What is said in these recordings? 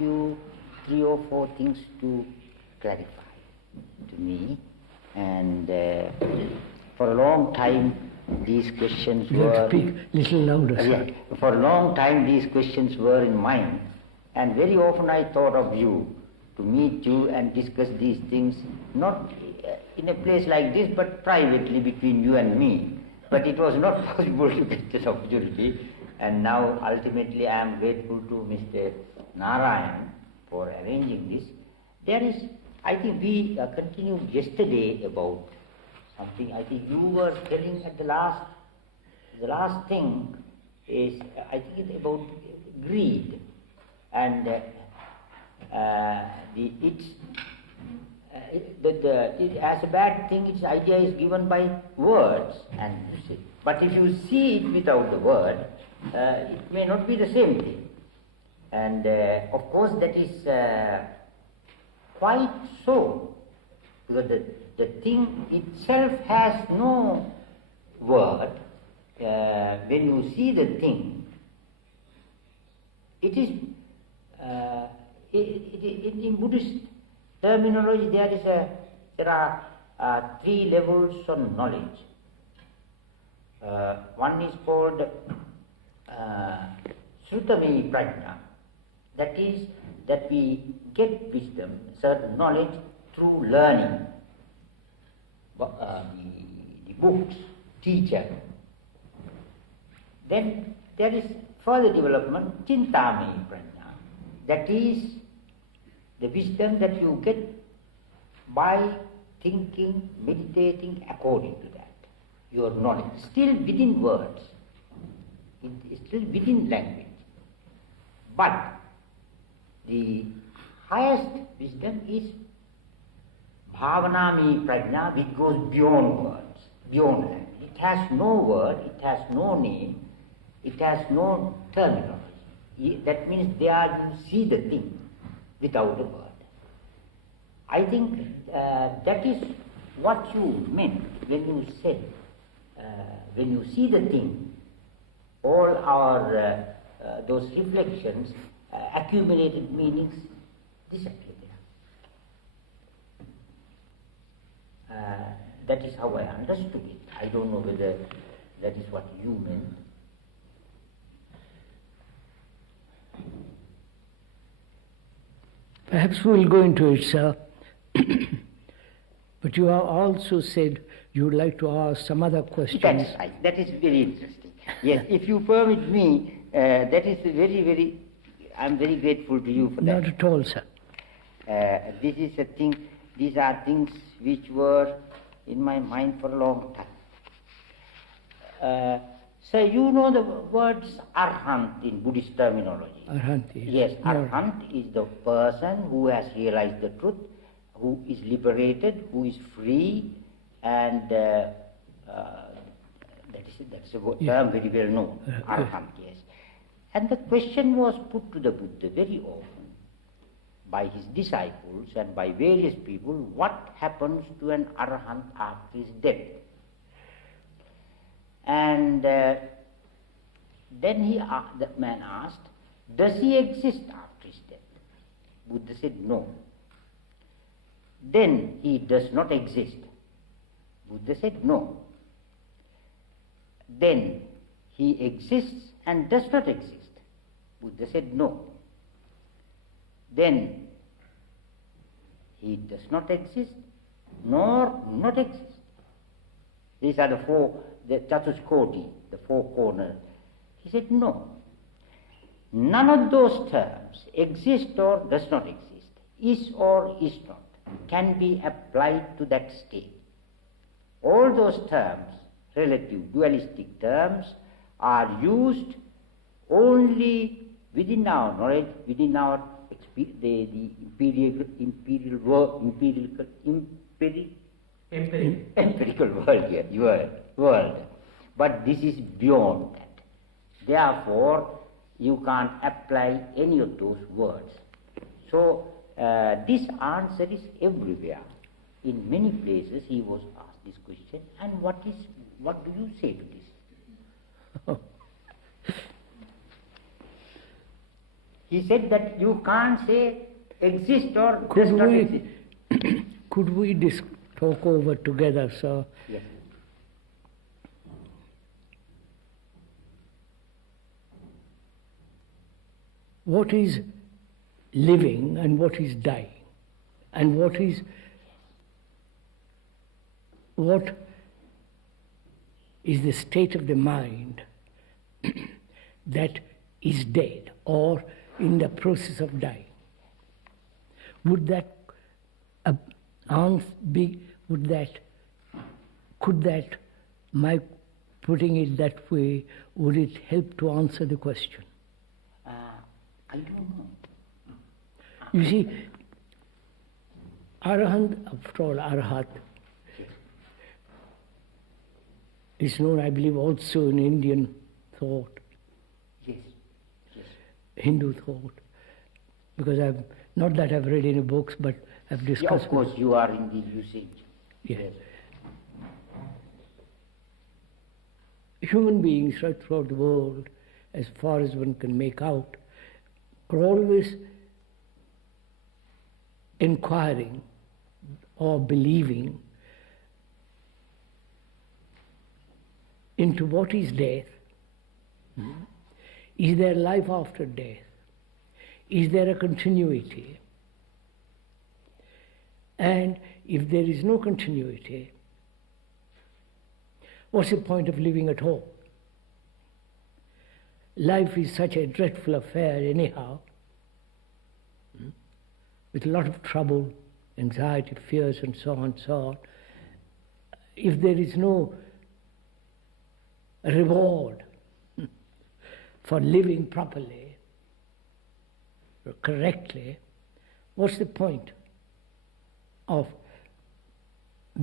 you 3 or 4 things to clarify to me. And for a long time, these questions You have to speak a little louder, sir. Yeah, for a long time, these questions were in mind, and very often I thought of you, to meet you and discuss these things, not in a place like this, but privately between you and me. But it was not possible to get this opportunity, and now ultimately I am grateful to Mr. Narayan for arranging this. There is, I think we continued yesterday about something. I think you were telling at the last thing is, I think it's about greed, and as a bad thing, its idea is given by words, but if you see it without the word, it may not be the same thing. And of course that is quite so, because the thing itself has no word. When you see the thing, it is in Buddhist terminology there are 3 levels of knowledge. One is called Srutami Prajna, that is that we get wisdom, certain knowledge through learning, the books, teacher. Then there is further development, Chintami Prajna, that is the wisdom that you get by thinking, meditating according to that, your knowledge, still within words, it is still within language. But the highest wisdom is Bhavanami Prajna, which goes beyond words, beyond language. It has no word, it has no name, it has no terminology. That means there you see the thing without a word. I think that is what you meant when you said, when you see the thing, all our those reflections, accumulated meanings disappear. That is how I understood it. I don't know whether that is what you meant. Perhaps we'll go into it, sir. But you have also said you would like to ask some other questions. That's right. That is very interesting. Yes, if you permit me, that is very, I'm very grateful to you for that. Not at all, sir. This is a thing, these are things which were in my mind for a long time. So you know the words arhant in Buddhist terminology. Arhant, yes. Arhant is the person who has realized the truth, who is liberated, who is free, and that's a term very well known. Arhant, yes. And the question was put to the Buddha very often by his disciples and by various people: what happens to an arhant after his death? And then the man asked, does he exist after his death? Buddha said, no. Then he does not exist. Buddha said, no. Then he exists and does not exist. Buddha said, no. Then he does not exist nor not exist. These are the Chatuskoti, the 4 corners. He said, no. None of those terms, exist or does not exist, is or is not, can be applied to that state. All those terms, relative, dualistic terms, are used only within our knowledge, within our the empirical world. But this is beyond that. Therefore, you can't apply any of those words. So, this answer is everywhere. In many places he was asked this question, and what do you say to this? He said that you can't say exist or Could does not we, exist. could we talk over together, sir? Yes. What is living and what is dying? And what is the state of the mind that is dead or in the process of dying? Would that could that, my putting it that way, would it help to answer the question? I don't know. You see, Arahant, after all, Arahat is known, I believe, also in Indian thought, Yes. Yes. Hindu thought, because not that I've read any books, but I've Yeah, discussed. of course, you are in the usage. Yes. Human beings right throughout the world, as far as one can make out, are always inquiring or believing into what is death. Is there life after death? Is there a continuity? And if there is no continuity, what's the point of living at all? Life is such a dreadful affair anyhow, with a lot of trouble, anxiety, fears, and so on and so on. If there is no reward for living properly, or correctly, what's the point of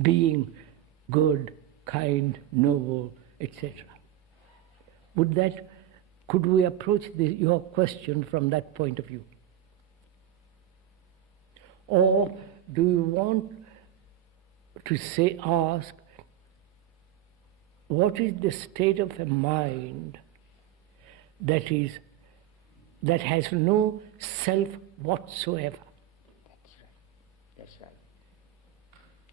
being good, kind, noble, etc.? Could we approach your question from that point of view? Or do you want to ask, what is the state of a mind that has no self whatsoever? That's right.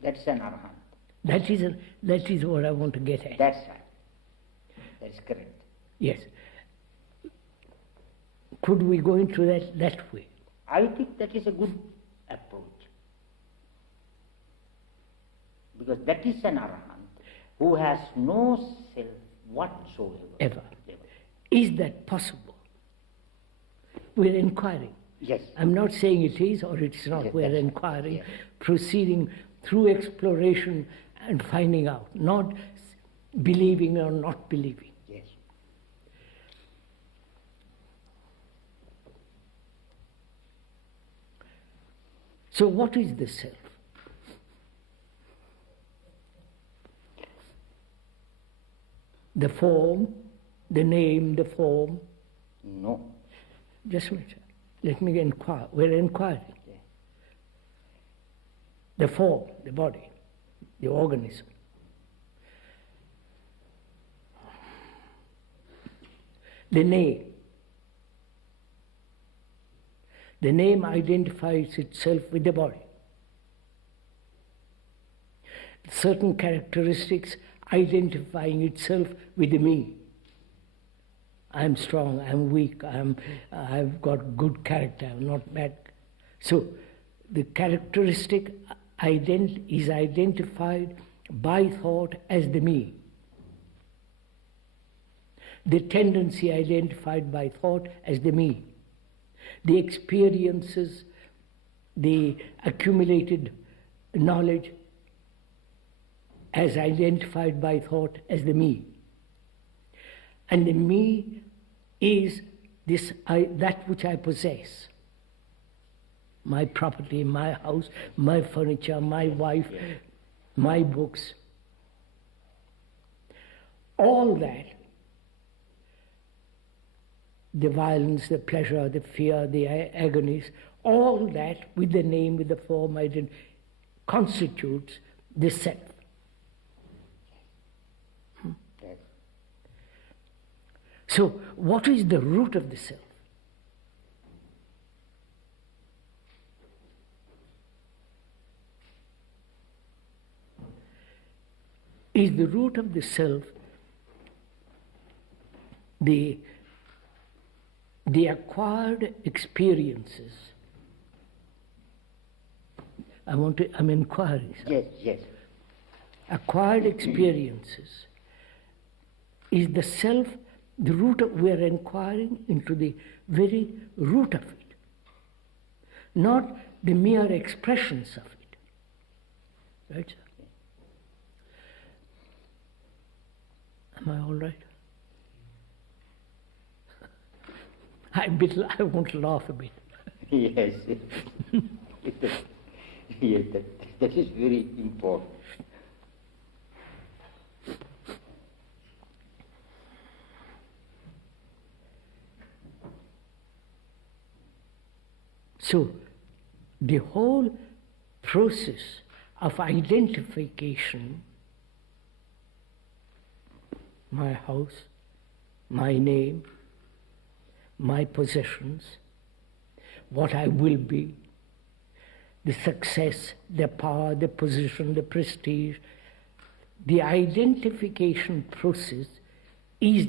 That's an arahant. That is what I want to get at. That's right. That is correct. Yes. Could we go into that way? I think that is a good approach. Because that is an arahant who has no self whatsoever. Ever. Is that possible? We're inquiring. Yes. I'm not saying it is or it is not. Yes, We're that's right. inquiring, Yes. proceeding through exploration and finding out, not believing or not believing. Yes. So what is the self? The form, the name, the form. No. Just a minute. Let me inquire. We're inquiring. Okay. The form, the body, the organism. The name. The name identifies itself with the body. Certain characteristics identifying itself with the me. I'm strong, I'm weak, I've got good character, I'm not bad. So the characteristic is identified by thought as the me. The tendency identified by thought as the me. The experiences, the accumulated knowledge as identified by thought as the me. And the me is that which I possess. My property, my house, my furniture, my wife, my books. All that, the violence, the pleasure, the fear, the agonies, all that with the name, with the form, constitutes the self. Yes. So, what is the root of the self? is the root of the self, the acquired experiences. I'm inquiring. Sir. Yes, yes. Acquired experiences is the self, the root of, we are inquiring into the very root of it, not the mere expressions of it. Right, sir? Am I all right? I want to laugh a bit. Yes. Yes, that is very important. So, the whole process of identification, my house, my name, my possessions, what I will be, the success, the power, the position, the prestige, the identification process is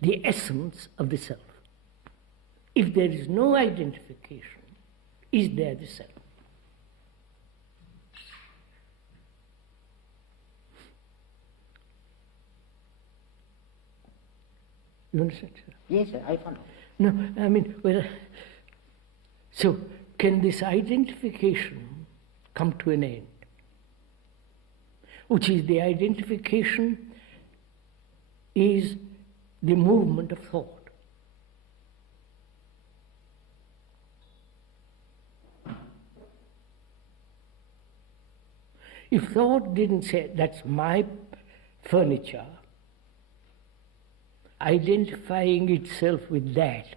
the essence of the self. If there is no identification, is there the self? You understand, sir? Yes, sir, I follow. No, I mean, so can this identification come to an end? Which is the identification is the movement of thought. If thought didn't say, that's my furniture, identifying itself with that,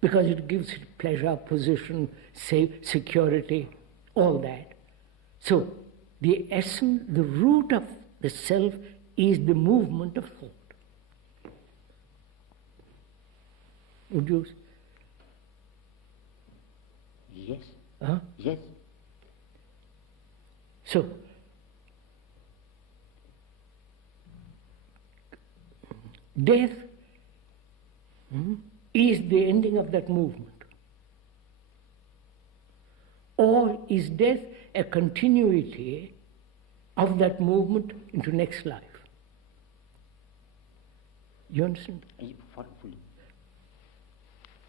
because it gives it pleasure, position, security, all that. So, the essence, the root of the self is the movement of thought. Would you? Yes. Huh? Yes. So, death is the ending of that movement. Or is death a continuity of that movement into next life? You understand? Fully.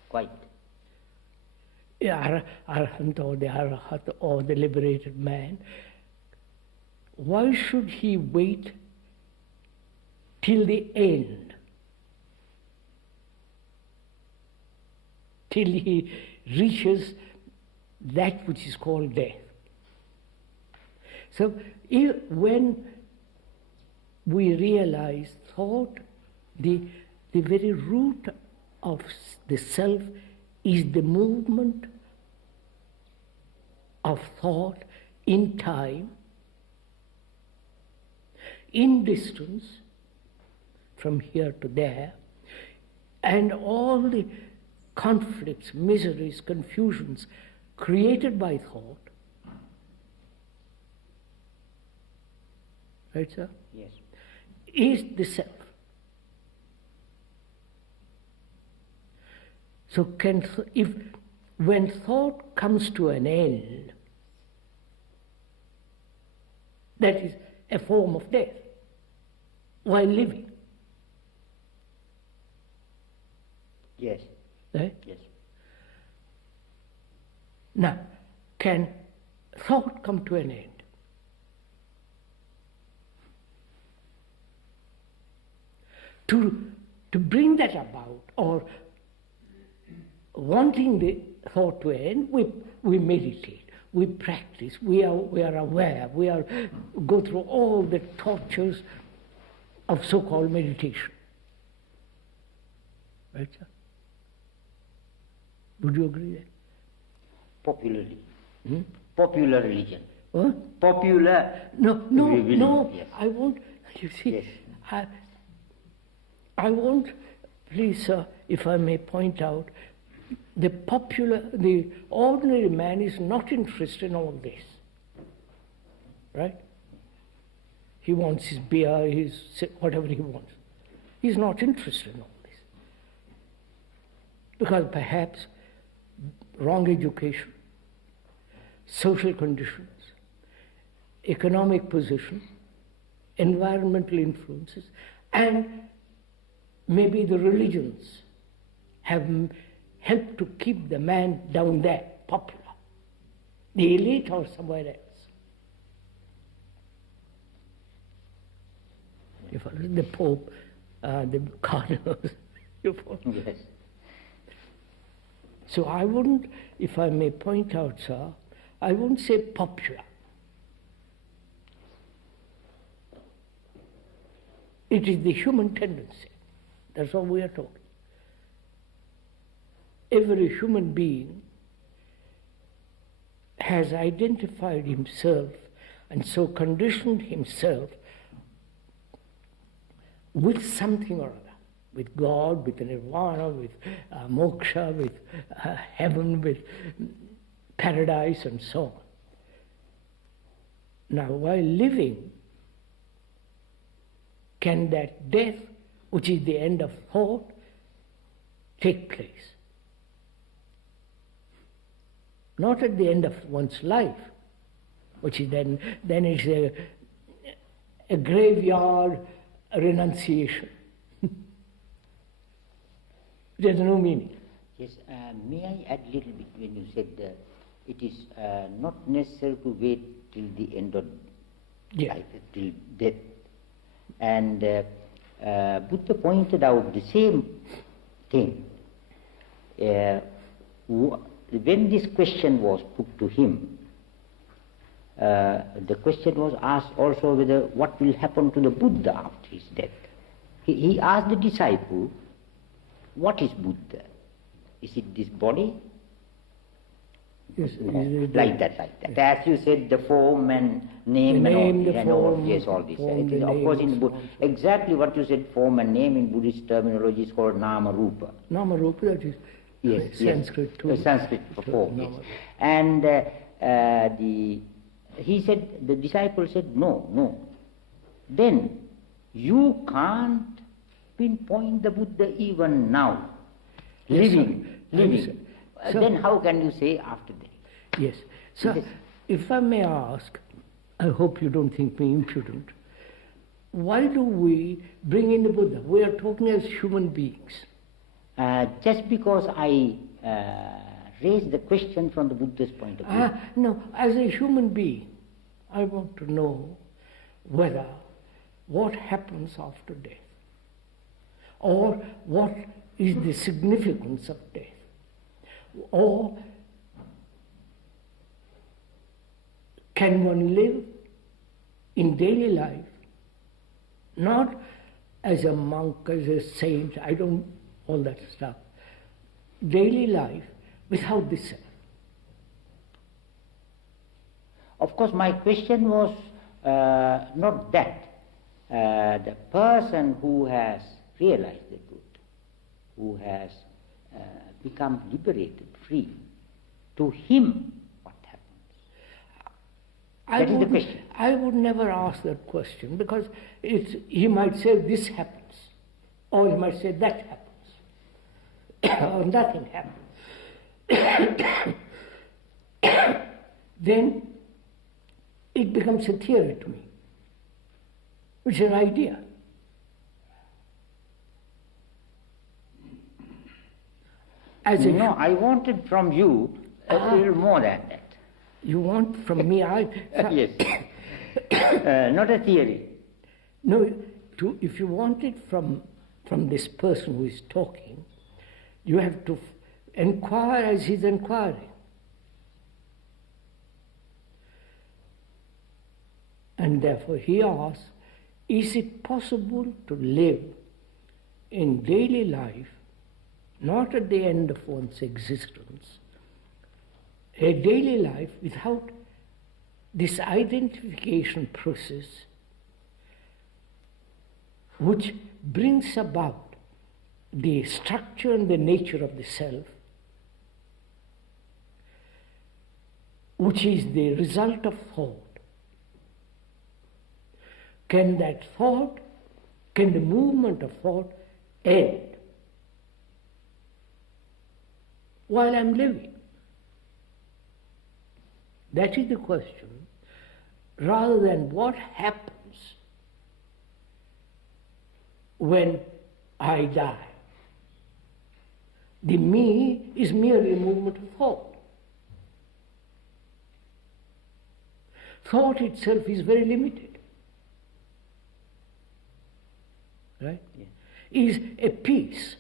Quite. The Arahant or the Arahat or the liberated man, why should he wait till the end? Till he reaches that which is called death. So when we realize thought, the very root of the self is the movement of thought in time, in distance, from here to there, and all the conflicts, miseries, confusions created by thought. Right, sir? Yes. Is the self. So when thought comes to an end, that is a form of death while living. Yes. Right? Yes. Now, can thought come to an end? To bring that about, or wanting the thought to end, we meditate, we practice, we are aware, go through all the tortures of so-called meditation. Right, sir? Would you agree there? Popularly. Popular religion. What? Popular. No. Yes. I won't. You see, Yes. I won't. Please, sir, if I may point out, the ordinary man is not interested in all this, right? He wants his beer, whatever he wants. He's not interested in all this. Because perhaps wrong education, social conditions, economic position, environmental influences, and maybe the religions have helped to keep the man down there, popular. The elite or somewhere else. You follow? The Pope, the cardinals, you follow? Yes. So I wouldn't, if I may point out, sir, I wouldn't say popular. It is the human tendency. That's all we are talking. Every human being has identified himself and so conditioned himself with something or other, with God, with nirvana, with moksha, with heaven, with paradise, and so on. Now, while living, can that death, which is the end of thought, take place? Not at the end of one's life, which is then it's a graveyard renunciation. There's no meaning. Yes, may I add a little bit when you said it is not necessary to wait till the end of life, till death. And Buddha pointed out the same thing. When this question was put to him, the question was asked also whether what will happen to the Buddha after his death. He asked the disciple, what is Buddha? Is it this body? Yes, like that. Yes. As you said, the form and name and all, yes, all this. It is, of course, in exactly what you said, form and name in Buddhist terminology is called nama rupa. Nama rupa, that is Sanskrit too. Sanskrit for form, yes. And he said, the disciple said, no. Then you can't pinpoint the Buddha even now, living. So, then how can you say after that? Yes. So, if I may ask, I hope you don't think me impudent, why do we bring in the Buddha? We are talking as human beings. Just because I raised the question from the Buddha's point of view. No, as a human being, I want to know whether what happens after death, or what is the significance of death, or can one live in daily life, not as a monk, as a saint, all that stuff, daily life without the self? Of course, my question was not that. The person who has realized the truth, who has become liberated, free, to him what happens? That is the question. I would never ask that question, because he might say this happens, or he might say that happens, or nothing happens. Then it becomes a theory to me, which is an idea. I wanted from you a little more than that. You want from me? Yes. Not a theory. No, if you want it from this person who is talking, you have to inquire as he's inquiring. And therefore he asks, is it possible to live in daily life, not at the end of one's existence, a daily life without this identification process which brings about the structure and the nature of the self, which is the result of thought, can that thought, can the movement of thought end while I'm living? That is the question, rather than what happens when I die. The me is merely a movement of thought. Thought itself is very limited. Right? Yeah. Is a piece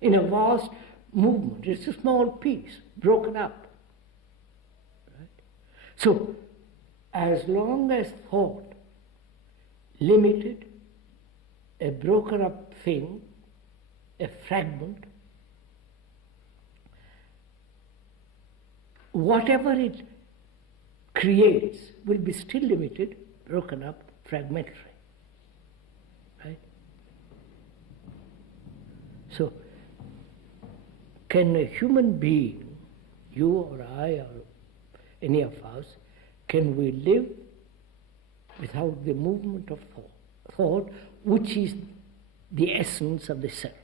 in a vast movement. It's a small piece, broken up. Right? So, as long as thought, limited, a broken up thing, a fragment, whatever it creates will be still limited, broken up, fragmentary. Right? So, can a human being, you or I or any of us, can we live without the movement of thought, which is the essence of the self?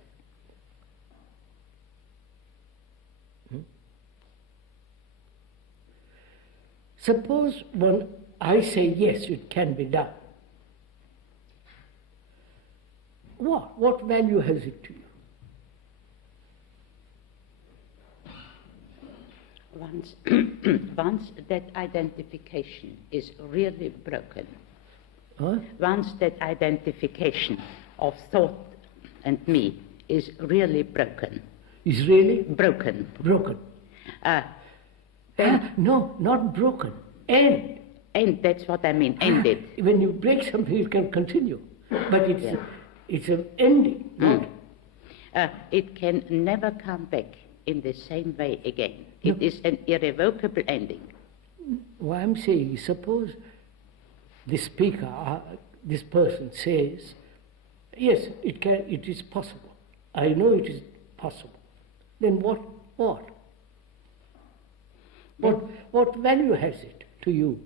Suppose when I say yes, it can be done. What value has it to you? Once that identification is really broken, Huh? once that identification of thought and me is really broken, Is really broken, broken. then, No, not broken. End. and that's what I mean, ended. When you break something, it can continue, but it's Yeah. it's an ending. Not It can never come back in the same way again. No. It is an irrevocable ending. what I'm saying is, suppose the speaker, this person says, yes, it is possible. I know it is possible. Then what? What value has it to you?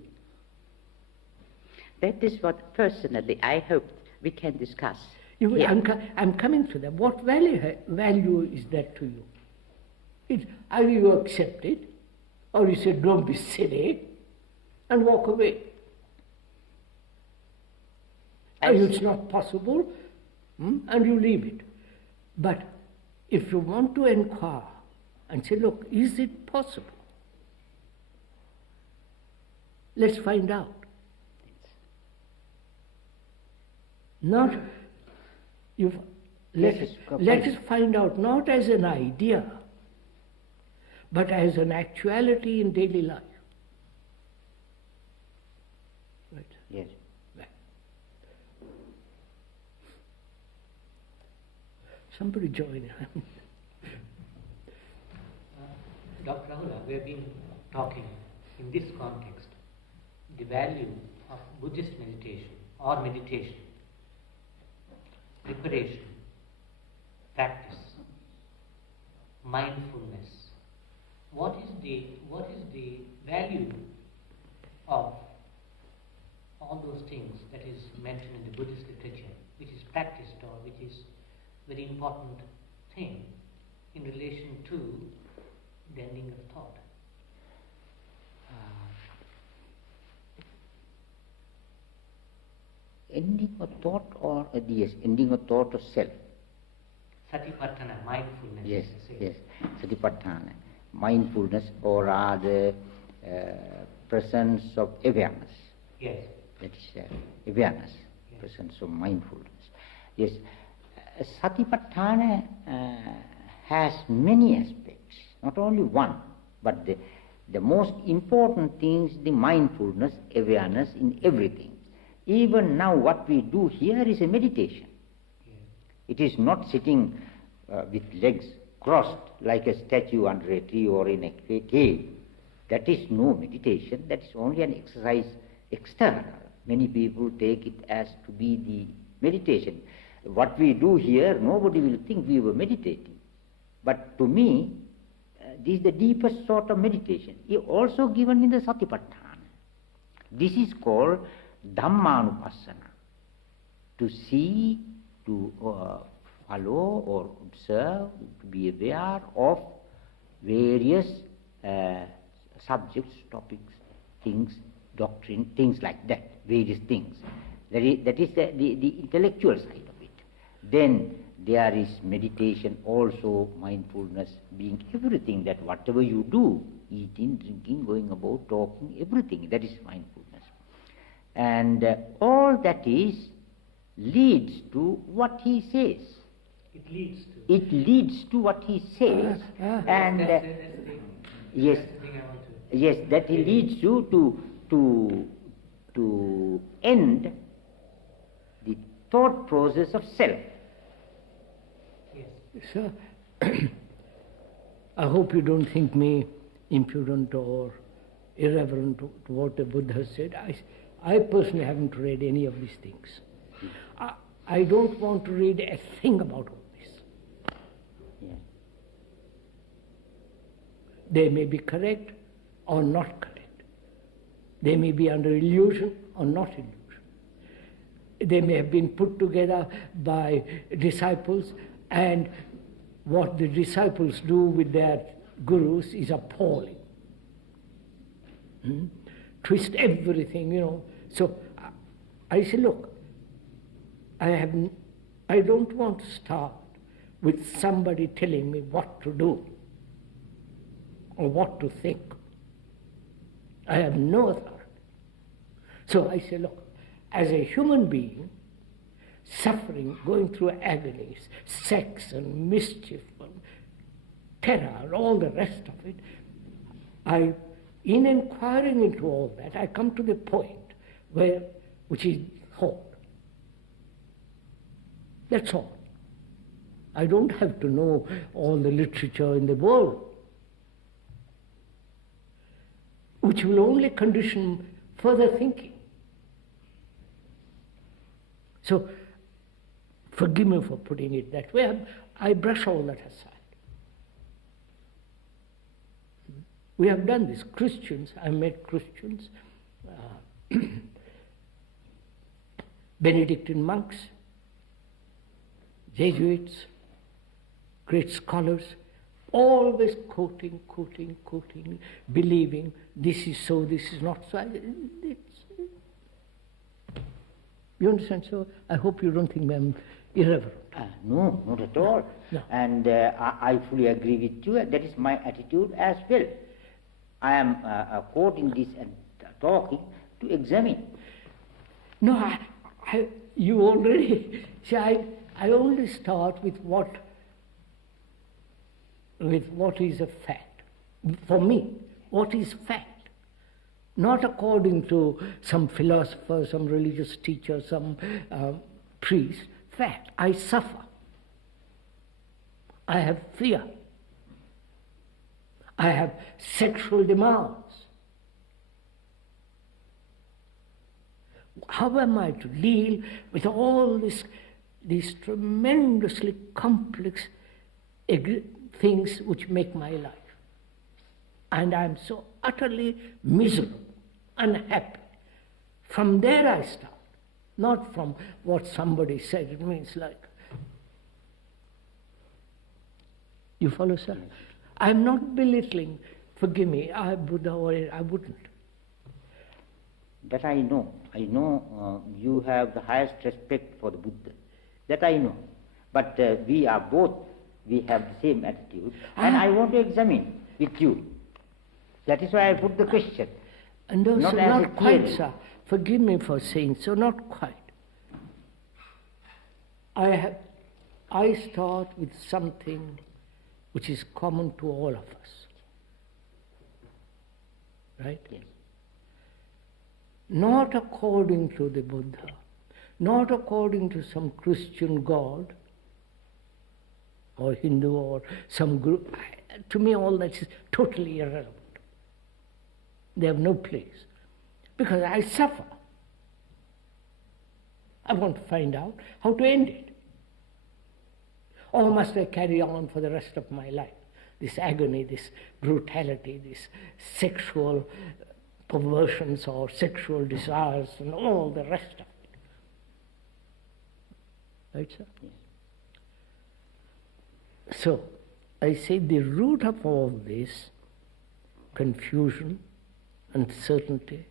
That is what personally I hope we can discuss. You, here. I'm coming to that. What value is that to you? Either you accept it, or you say, don't be silly, and walk away. Or it's not possible, and you leave it. But if you want to inquire and say, look, is it possible? Let's find out. Not, let us find out not as an idea, but as an actuality in daily life. Right. Yes. Right. Somebody join. Dr. Rahula, we have been talking in this context the value of Buddhist meditation or meditation, preparation, practice, mindfulness. What is the value of all those things that is mentioned in the Buddhist literature, which is practiced or which is very important thing in relation to the ending of thought? Ending of thought or yes, ending of thought of self. Satipatthana, mindfulness. Yes, say. yes. Satipatthana, mindfulness, or rather presence of awareness. Yes. That is awareness, Yes. presence of mindfulness. Yes, Satipatthana has many aspects, not only one, but the most important thing is the mindfulness, awareness in everything. Even now what we do here is a meditation. Yes. It is not sitting with legs crossed like a statue under a tree or in a cave. That is no meditation, that is only an exercise external. Many people take it as to be the meditation. What we do here, nobody will think we were meditating. But to me, this is the deepest sort of meditation. Also given in the Satipatthana. This is called Dhammanupassana, to see, to follow or observe, to be aware of various subjects, topics, things, doctrine, things like that, various things. That is the intellectual side of it. Then there is meditation also, mindfulness, being everything, that whatever you do, eating, drinking, going about, talking, everything, that is mindfulness. And all that leads to what he says. It leads to what he says. And that's the yes, thing I want to... yes, that he leads you to end the thought process of self. Yes. Sir, I hope you don't think me impudent or irreverent to what the Buddha said. I personally haven't read any of these things. I don't want to read a thing about all this. Yeah. They may be correct or not correct. They may be under illusion or not illusion. They may have been put together by disciples, and what the disciples do with their gurus is appalling. Twist everything, So I say, look, I don't want to start with somebody telling me what to do or what to think. I have no authority. So I say, look, as a human being, suffering, going through agonies, sex and mischief and terror, all the rest of it, in inquiring into all that, I come to the point which is thought. That's all. I don't have to know all the literature in the world, which will only condition further thinking. So, forgive me for putting it that way. I brush all that aside. We have done this. Christians, I met Christians, Benedictine monks, Jesuits, great scholars, always quoting, believing this is so, this is not so. You understand? So I hope you don't think I'm irreverent. No, not at all. No. And I fully agree with you. That is my attitude as well. I am quoting this and talking to examine. No, you already see. I only start with what is a fact. For me, what is fact? Not according to some philosopher, some religious teacher, some priest. Fact. I suffer. I have fear. I have sexual demands. How am I to deal with all these tremendously complex things which make my life? And I'm so utterly miserable, unhappy. From there I start, not from what somebody said. It means like, you follow, sir? I'm not belittling, forgive me, Buddha, or I wouldn't. That I know. I know you have the highest respect for the Buddha. That I know. But we have the same attitude. And I want to examine with you. That is why I put the question. No, Not sir, as a not quite, theory. sir. Forgive me for saying so, not quite. I start with something which is common to all of us. Right? Yes. Not according to the Buddha, not according to some Christian god or Hindu or some group. To me, all that is totally irrelevant. They have no place. Because I suffer. I want to find out how to end it. Or must I carry on for the rest of my life? This agony, this brutality, this sexual perversions or sexual desires and all the rest of it. Right, sir? Yes. So, I say the root of all this, confusion, uncertainty,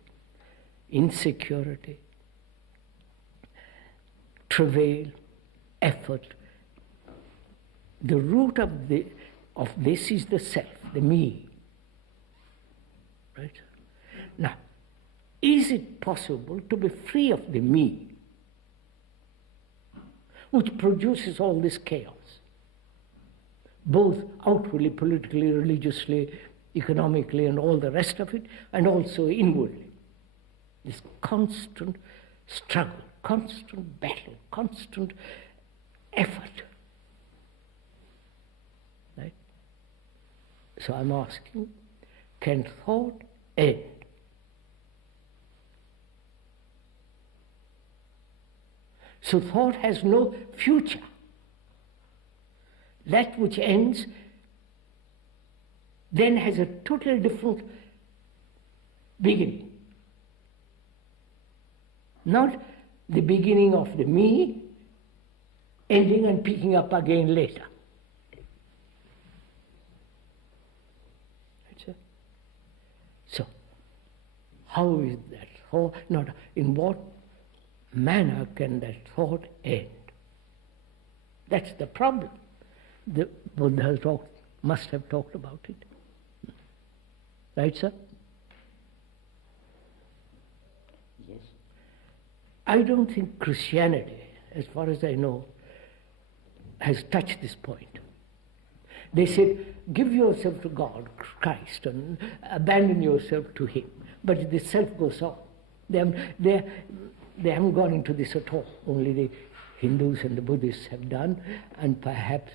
insecurity, travail, effort, the root of this is the self, the me. Right? Now, is it possible to be free of the me, which produces all this chaos, both outwardly, politically, religiously, economically, and all the rest of it, and also inwardly? This constant struggle, constant battle, constant effort. Right? So I'm asking, can thought end? So thought has no future. That which ends then has a totally different beginning. Not the beginning of the me, ending and picking up again later. So, how is that thought? Not in what manner can that thought end? That's the problem. The Buddha must have talked about it. Right, sir? Yes. I don't think Christianity, as far as I know, has touched this point. They said, give yourself to God, Christ, and abandon yourself to Him. But the self goes on. They haven't gone into this at all. Only the Hindus and the Buddhists have done, and perhaps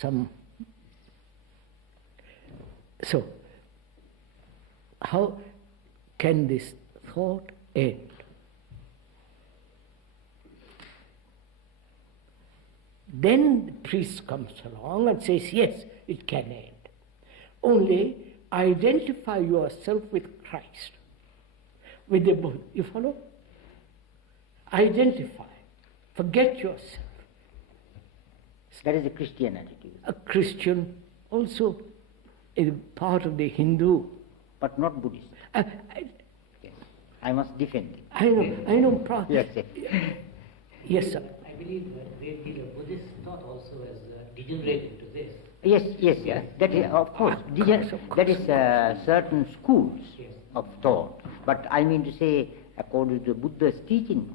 some. So, how can this thought end? Then the priest comes along and says, yes, it can end. Only identify yourself with Christ, with the Buddha. You follow? Identify. Forget yourself. That is a Christian attitude. A Christian also is part of the Hindu. But not Buddhist. Yes. I must defend it. I know. Yes, yes. Yes, sir. I believe a great deal of Buddhist thought also has degenerated to this. Yes. That is, of course. That is certain schools of thought. But I mean to say, according to Buddha's teaching.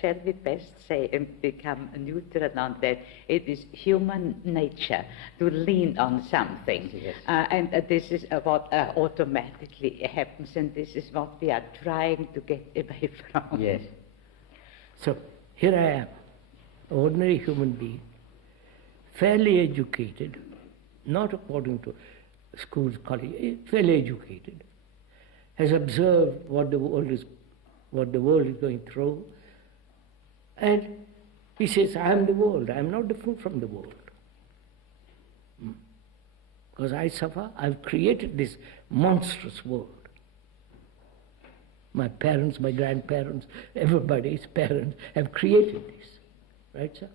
Shall we best say and become neutral on that? It is human nature to lean on something. Yes. And this is what automatically happens, and this is what we are trying to get away from. Yes. So, here I am, an ordinary human being, fairly educated, not according to schools, college, fairly educated, has observed what the world is going through, and he says, I am the world, I am not different from the world. Because I suffer, I've created this monstrous world. My parents, my grandparents, everybody's parents have created this. Right, sir?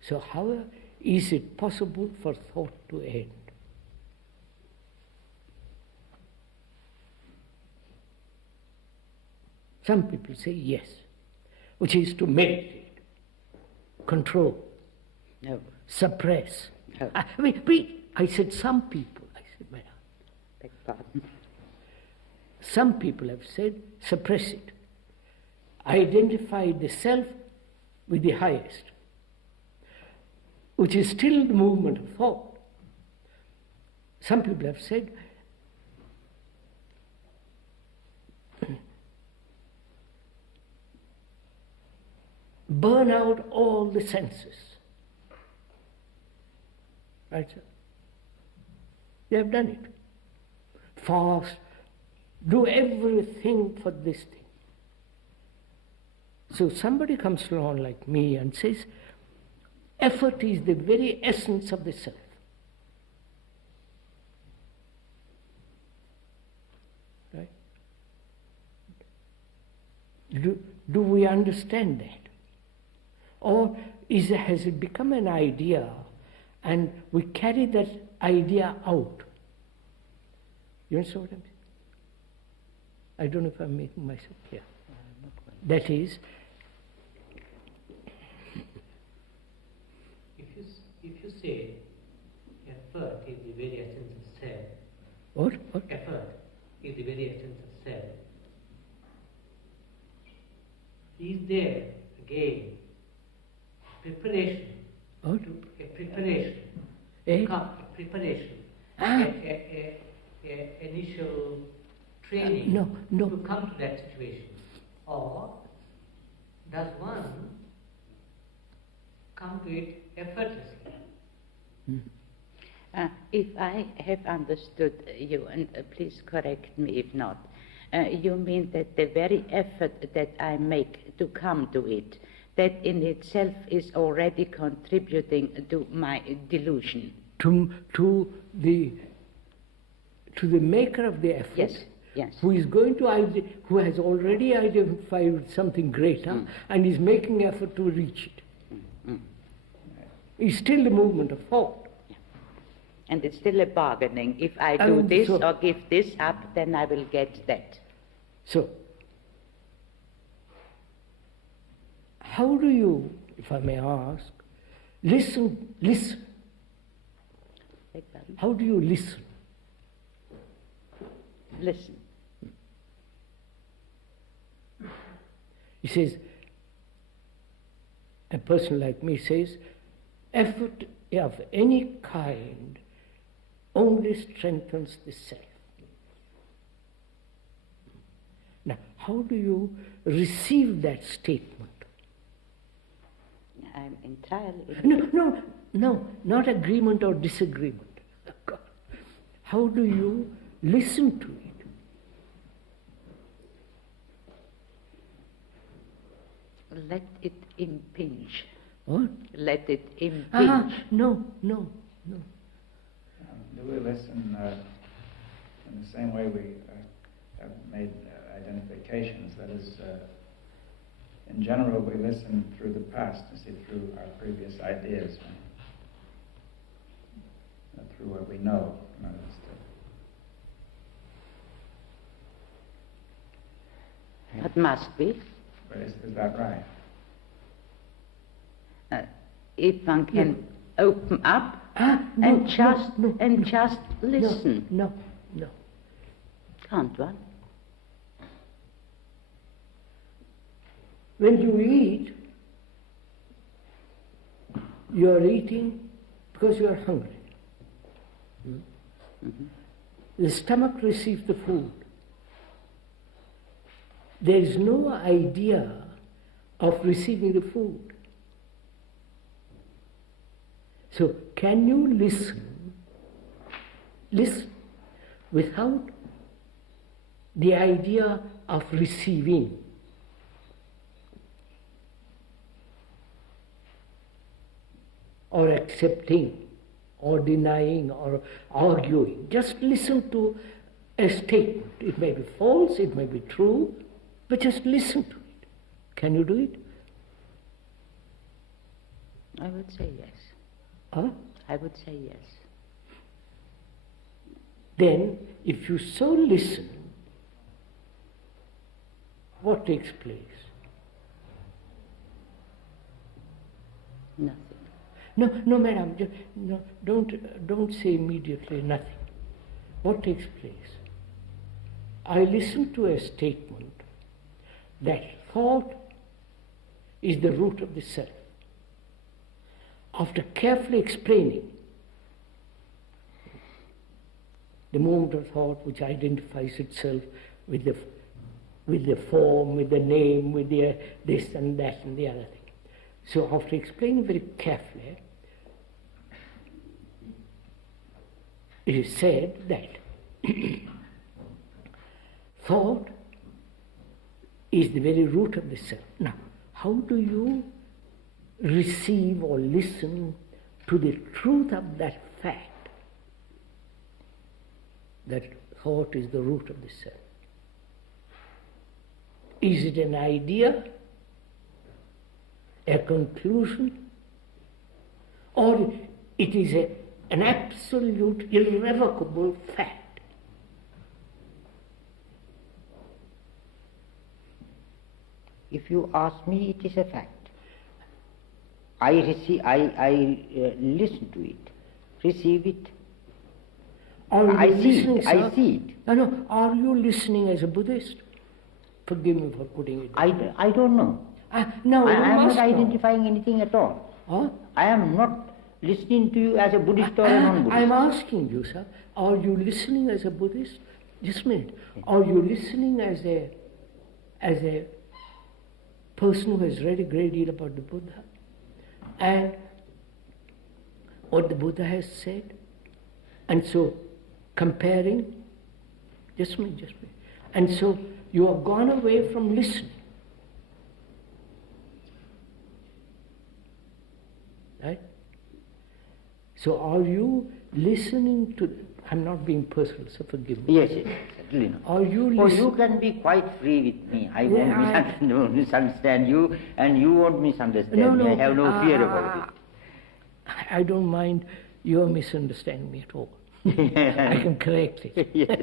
So how is it possible for thought to end? Some people say yes, which is to meditate, control, No. suppress. No. I said some people. I said, madam. Beg pardon. Some people have said, suppress it. Identify the self with the highest, which is still the movement of thought. Some people have said, burn out all the senses. Right, sir? They have done it. Fast, do everything for this thing. So somebody comes along like me and says, effort is the very essence of the self. Do we understand that? Or has it become an idea and we carry that idea out? You understand what I'm saying? I don't know if I'm making myself clear. That is, if you say effort is the very essence of self. what? Effort is the very essence of self. Is there again preparation? What? A preparation. Eh? A preparation. Ah. A initial training No. to come to that situation. Or does one come to it effortlessly? If I have understood you, and please correct me if not, you mean that the very effort that I make to come to it, that in itself is already contributing to my delusion. To the maker of the effort, Yes. who is going to who has already identified something greater and is making effort to reach it. It's still the movement of thought. And it's still a bargaining. If I do this or give this up, then I will get that. So, how do you, if I may ask, listen? How do you listen? Listen. He says, a person like me says, effort of any kind only strengthens the self. Now, how do you receive that statement? I'm entirely... No, not agreement or disagreement. How do you listen to it? Let it impinge. What? Let it impinge. No. Do we listen in the same way we have made identifications? That is, in general, we listen through the past, through our previous ideas, through what we know. It must be. But is that right? If one can open up and just listen. No. Can't one? When you eat, you are eating because you are hungry. The stomach receives the food. There is no idea of receiving the food. So, can you listen without the idea of receiving? Or accepting, or denying, or arguing. Just listen to a statement. It may be false, it may be true, but just listen to it. Can you do it? I would say yes. Huh? I would say yes. Then, if you so listen, what takes place? Nothing. No, madam, don't say immediately nothing. What takes place? I listen to a statement that thought is the root of the self. After carefully explaining the movement of thought which identifies itself with the form, with the name, with the this and that and the other thing. So after explaining very carefully, it is said that thought is the very root of the self. Now, how do you receive or listen to the truth of that fact that thought is the root of the self? Is it an idea, a conclusion, or it is an absolute, irrevocable fact? If you ask me, it is a fact. I listen to it, receive it. I see it. No, are you listening as a Buddhist? Forgive me for putting it. I don't know. No, I you am must not know. identifying anything at all. Huh? I am not listening to you as a Buddhist or a non-Buddhist. I'm asking you, sir, are you listening as a Buddhist? Just a minute. Are you listening as a person who has read a great deal about the Buddha and what the Buddha has said? And so comparing, just a minute. And so you have gone away from listening. Right? So are you listening to, I'm not being personal, so forgive me. Yes, certainly not. Are you Oh, listening? you can be quite free with me. I won't misunderstand you, and you won't misunderstand me. I have no fear about it. I don't mind your misunderstanding me at all. I can correct it. Yeah.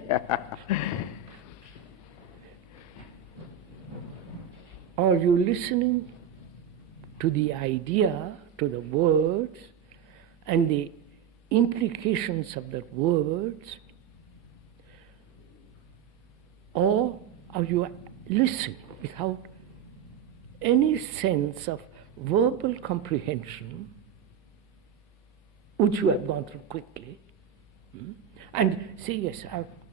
Are you listening to the idea, to the words, and the implications of the words? Or are you listening without any sense of verbal comprehension, which you have gone through quickly? And see, yes,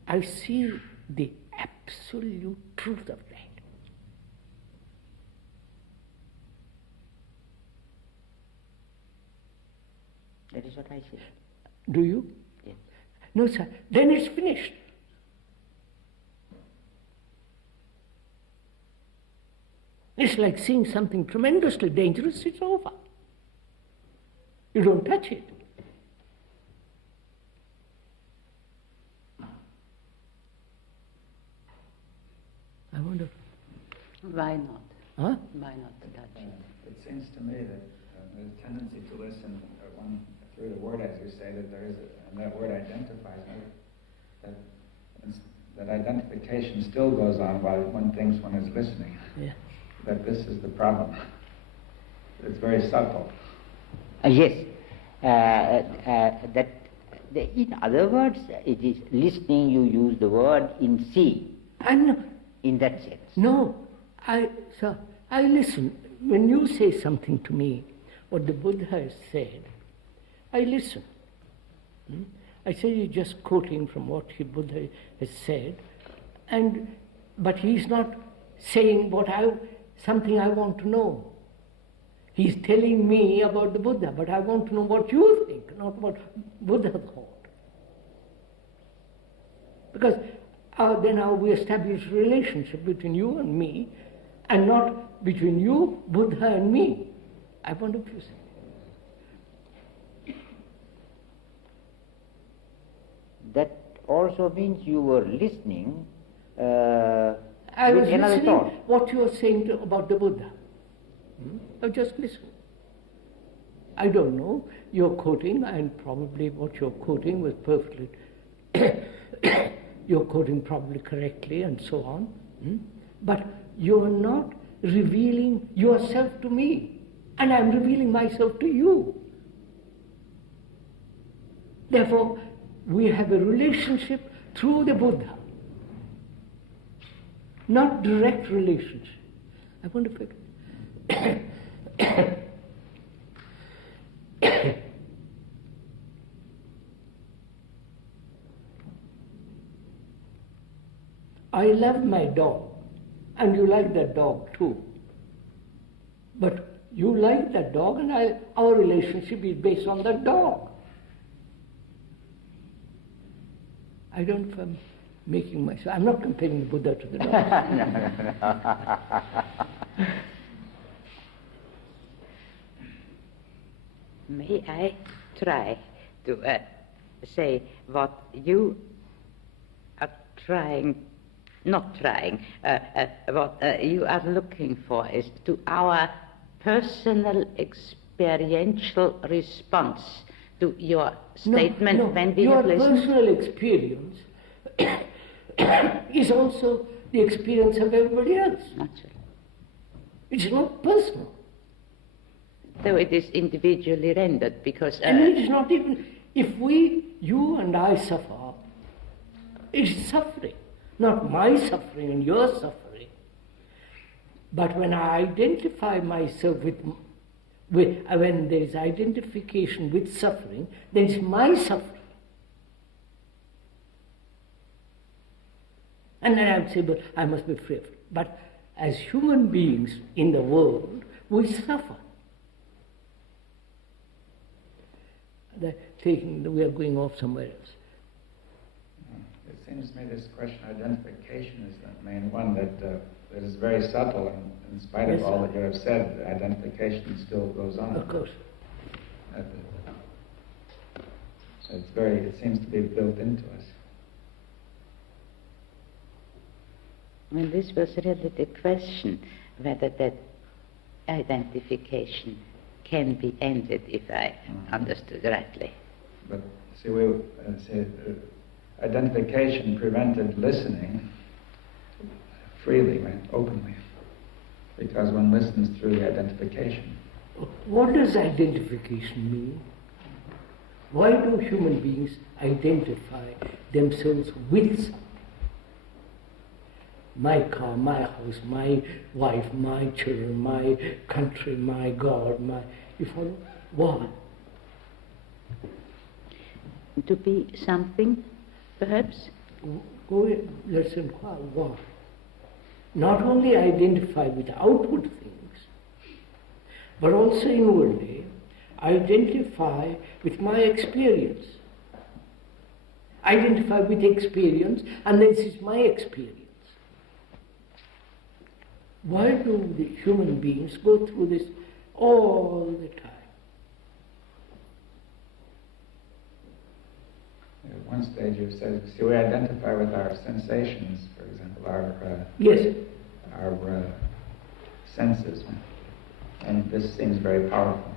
I see the absolute truth of that. That is what I say. Do you? Yes. No, sir. Then it's finished. It's like seeing something tremendously dangerous, it's over. You don't touch it. I wonder. Why not? Huh? Why not touch it? It seems to me that there's a tendency to listen through the word, as you say, that there is, and that word identifies, that identification still goes on while one thinks one is listening. Yeah. That this is the problem. It's very subtle. Yes. In other words, it is listening, you use the word in see, in that sense. No, sir, I listen. When you say something to me, what the Buddha has said, I listen. I say you're just quoting from what the Buddha has said, but he's not saying something I want to know. He's telling me about the Buddha, but I want to know what you think, not what Buddha thought. Because then how we establish a relationship between you and me, and not between you, Buddha, and me. I wonder if you see. That also means you were listening I with was another listening thought. what you are saying about the Buddha. I just listen. I don't know. You're quoting, and probably what you're quoting was perfectly. You're quoting probably correctly, and so on. But you're not revealing yourself to me, and I'm revealing myself to you. Therefore, we have a relationship through the Buddha, not direct relationship. I wonder if I love my dog, and you like that dog too. But you like that dog, and our relationship is based on that dog. I don't know if I'm making myself. I'm not comparing the Buddha to the dog. May I try to say what you are trying not trying. What you are looking for is to our personal experiential response to your statement when we your have listened. personal experience is also the experience of everybody else. Naturally. It's not personal. Though it is individually rendered, because... and it is not even... If you and I suffer, it is suffering. Not my suffering and your suffering. But when I identify myself when there is identification with suffering, then it's my suffering. And then I would say, but I must be free of it. But as human beings in the world, we suffer. We are going off somewhere else. It seems to me this question of identification is the main one that is very subtle, and in spite of all that you have said, identification still goes on. Of course. It seems to be built into us. Well, this was really the question, whether that identification can be ended, if I understood rightly. But see, identification prevented listening freely, right, openly, because one listens through the identification. What does identification mean? Why do human beings identify themselves with something? My car, my house, my wife, my children, my country, my God, you follow? Why? To be something, perhaps? Go in, let's inquire why. Not only identify with outward things, but also inwardly identify with my experience. Identify with experience, and this is my experience. Why do the human beings go through this all the time? At one stage you said, see, we identify with our sensations, for example, our senses, and this seems very powerful.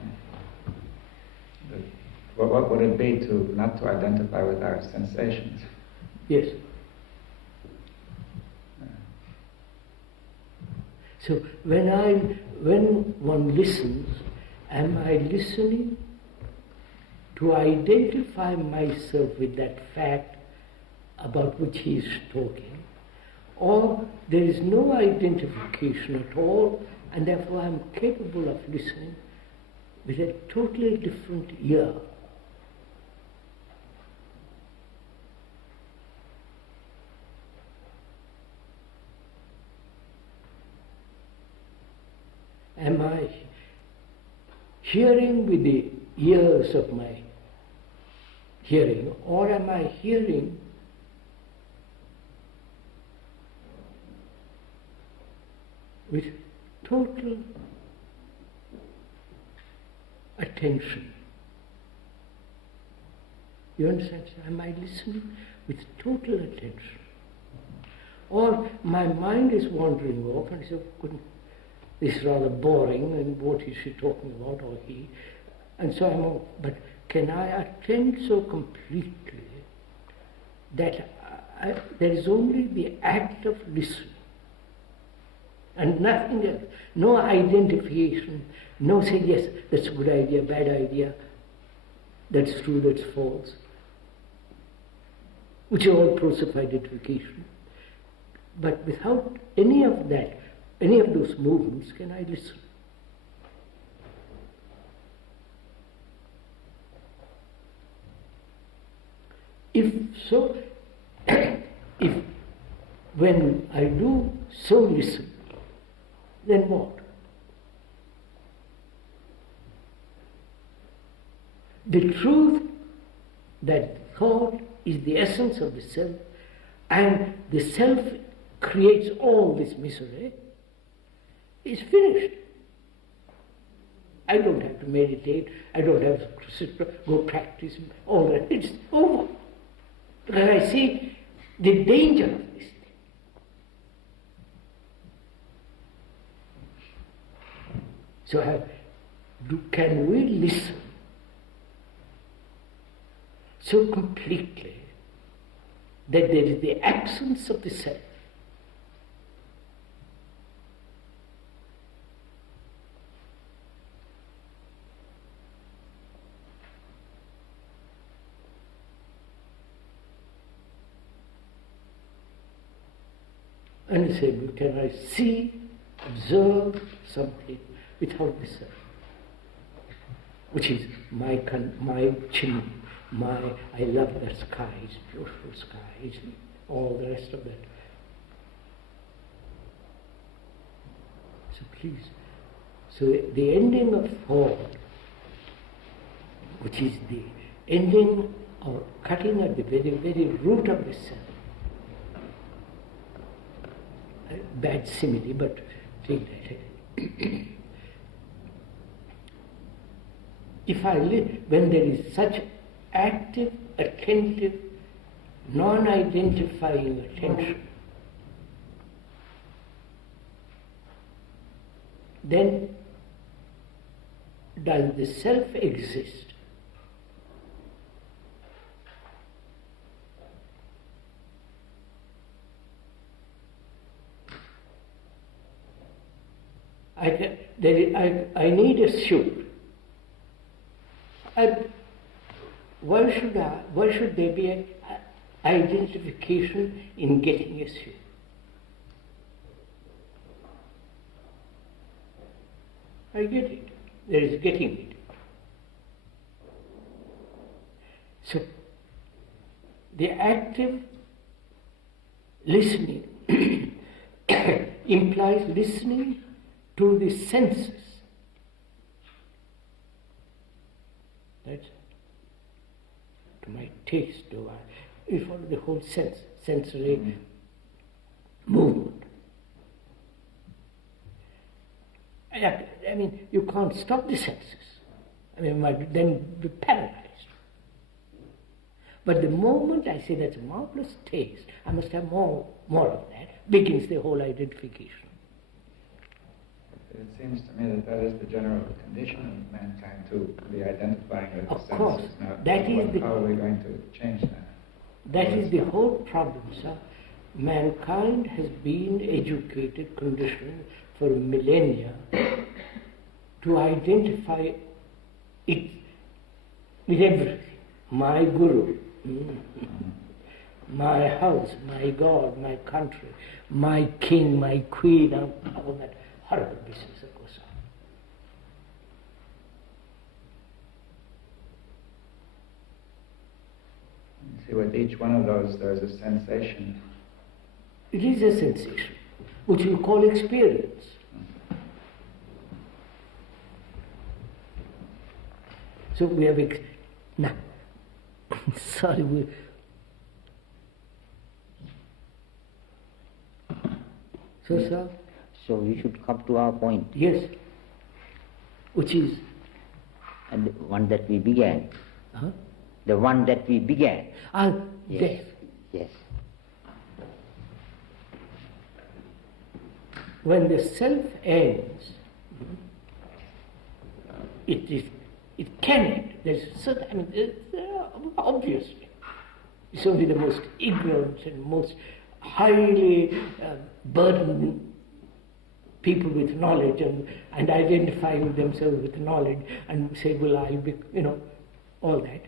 But what would it be not to identify with our sensations? Yes. So when one listens, am I listening to identify myself with that fact about which he is talking, or there is no identification at all, and therefore I am capable of listening with a totally different ear? Am I hearing with the ears of my hearing, or am I hearing with total attention? You understand? Am I listening with total attention? Or my mind is wandering off and says, this is rather boring, and what is she talking about, or he? And so I'm off. But can I attend so completely that there is only the act of listening and nothing else? No identification, no say, yes, that's a good idea, bad idea, that's true, that's false, which are all process of identification. But without any of that, any of those movements, can I listen? If so, if when I do so listen, then what? The truth that thought is the essence of the self, and the self creates all this misery, is finished. I don't have to meditate, I don't have to go practice, all that. It's over. Because I see the danger of this thing. So can we listen so completely that there is the absence of the self? And you say, can I see, observe something without the self? Which is my chimney, I love that sky, it's beautiful sky, it's all the rest of that. So please, so the ending of thought, which is the ending or cutting at the very, very root of the self. Bad simile, but take that. When there is such active, attentive, non-identifying attention, then does the self exist? I need a suit. Why should there be an identification in getting a suit? I get it. There is getting it. So, the active listening implies listening to the senses. That's to my taste, you follow the whole sensory movement. I mean, you can't stop the senses. I mean, you might then be paralyzed. But the moment I say that's a marvelous taste, I must have more of that, begins the whole identification. It seems to me that is the general condition of mankind, to be identifying with the senses. Of course. Now, how are we going to change that? That is the whole problem, sir. Mankind has been educated, conditioned for millennia to identify it with everything. My guru, my house, my God, my country, my king, my queen, all that horrible business that goes on. See, with each one of those, there's a sensation. It is a sensation, which you call experience. So we have sorry, sir? So we should come to our point. Yes. Which is? And the one that we began. Huh? The one that we began. Yes. Yes. When the self ends, it can end. There's certain, obviously. It's only the most ignorant and most highly burdened people with knowledge and identifying themselves with knowledge and say, well, I'll be, all that.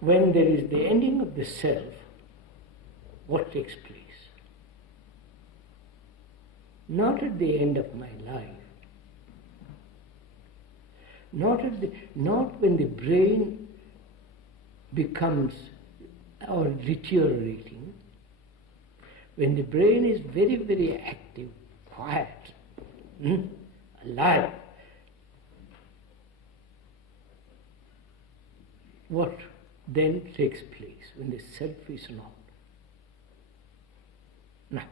When there is the ending of the self, what takes place? Not at the end of my life, not when the brain becomes or deteriorating. When the brain is very, very active, quiet, alive, what then takes place when the self is not? Now,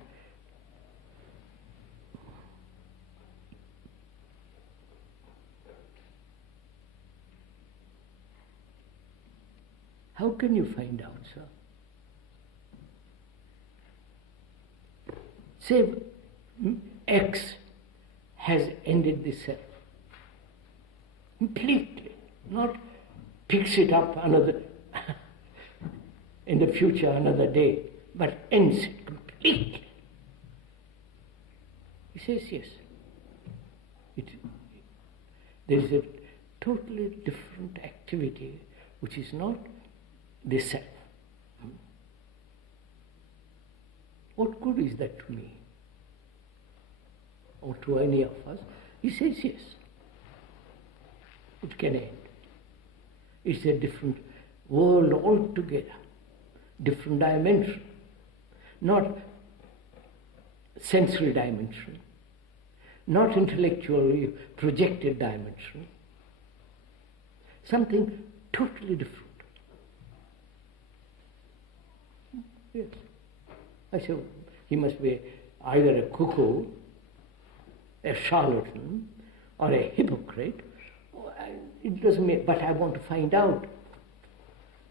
how can you find out, sir? Say X has ended the self. Completely. Not picks it up another in the future, another day, but ends it completely. He says yes. There is a totally different activity which is not the self. What good is that to me? Or to any of us? He says yes. It can end. It's a different world altogether, different dimension, not sensory dimension, not intellectually projected dimension, something totally different. Yes. I said, he must be either a cuckoo, a charlatan, or a hypocrite. It doesn't mean, but I want to find out.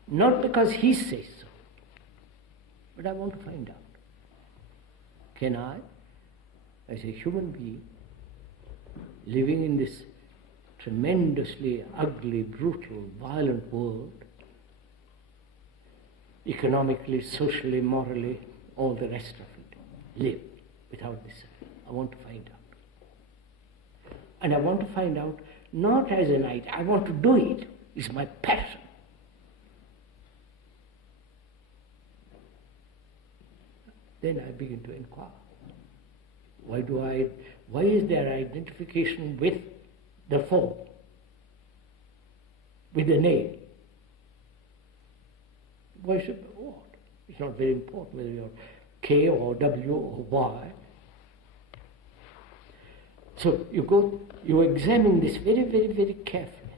Not because he says so, but I want to find out. Can I, as a human being, living in this tremendously ugly, brutal, violent world, economically, socially, morally, all the rest of it, live without this? I want to find out. And I want to find out not as an idea, I want to do it. It's my passion. Then I begin to inquire. Why is there identification with the form, with the name? Why should what? It's not very important whether you're K or W or Y. So you examine this very, very, very carefully.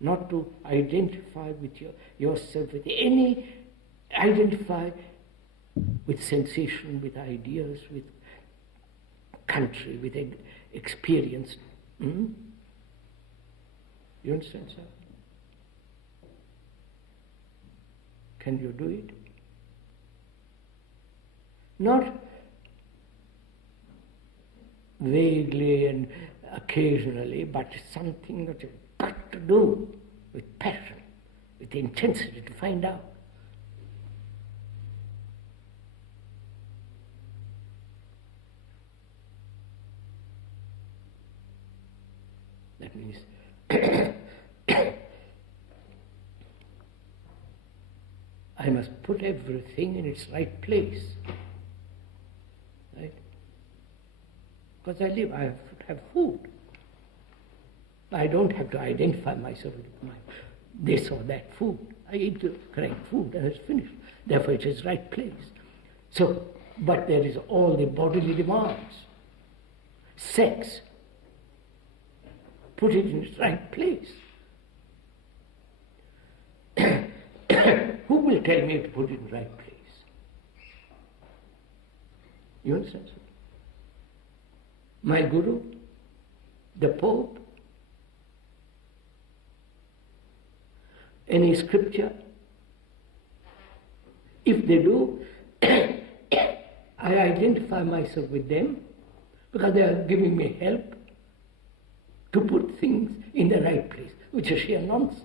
Not to identify with yourself with identify with sensation, with ideas, with country, with experience. You understand, sir? Can you do it? Not vaguely and occasionally, but something that you've got to do with passion, with intensity to find out. That means I must put everything in its right place. Right? Because I have to have food. I don't have to identify myself with this or that food. I eat the correct food and it's finished. Therefore it is right place. So, but there is all the bodily demands. Sex. Put it in its right place. Who will tell me to put it in the right place? You understand? My Guru, the Pope, any scripture? If they do, I identify myself with them because they are giving me help to put things in the right place, which is sheer nonsense.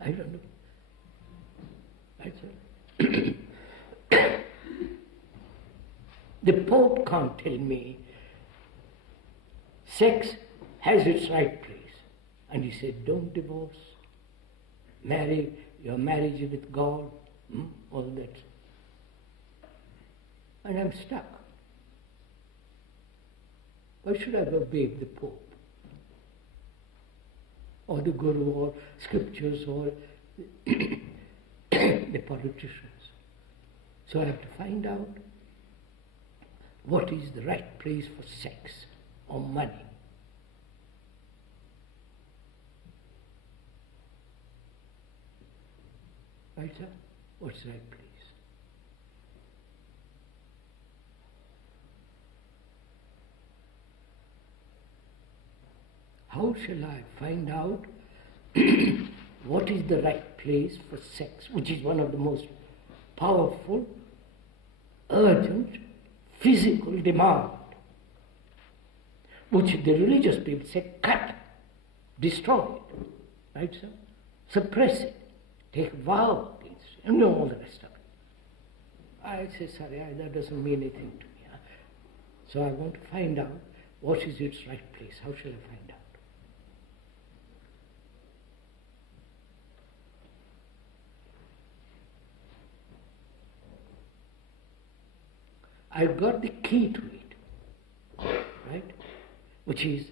I don't know. The Pope can't tell me sex has its right place. And he said, don't divorce. Marry, your marriage with God, all that. And I'm stuck. Why should I obey the Pope? Or the Guru, or scriptures, or the politicians? So I have to find out what is the right place for sex or money. Right, sir? What's the right place? How shall I find out what is the right place for sex, which is one of the most powerful, urgent, physical demand which the religious people say, cut, destroy it, right, sir? Suppress it, take a vow against it, and all the rest of it. I say, sorry, that doesn't mean anything to me. Huh? So I want to find out what is its right place. How shall I find out? I've got the key to it, right? Which is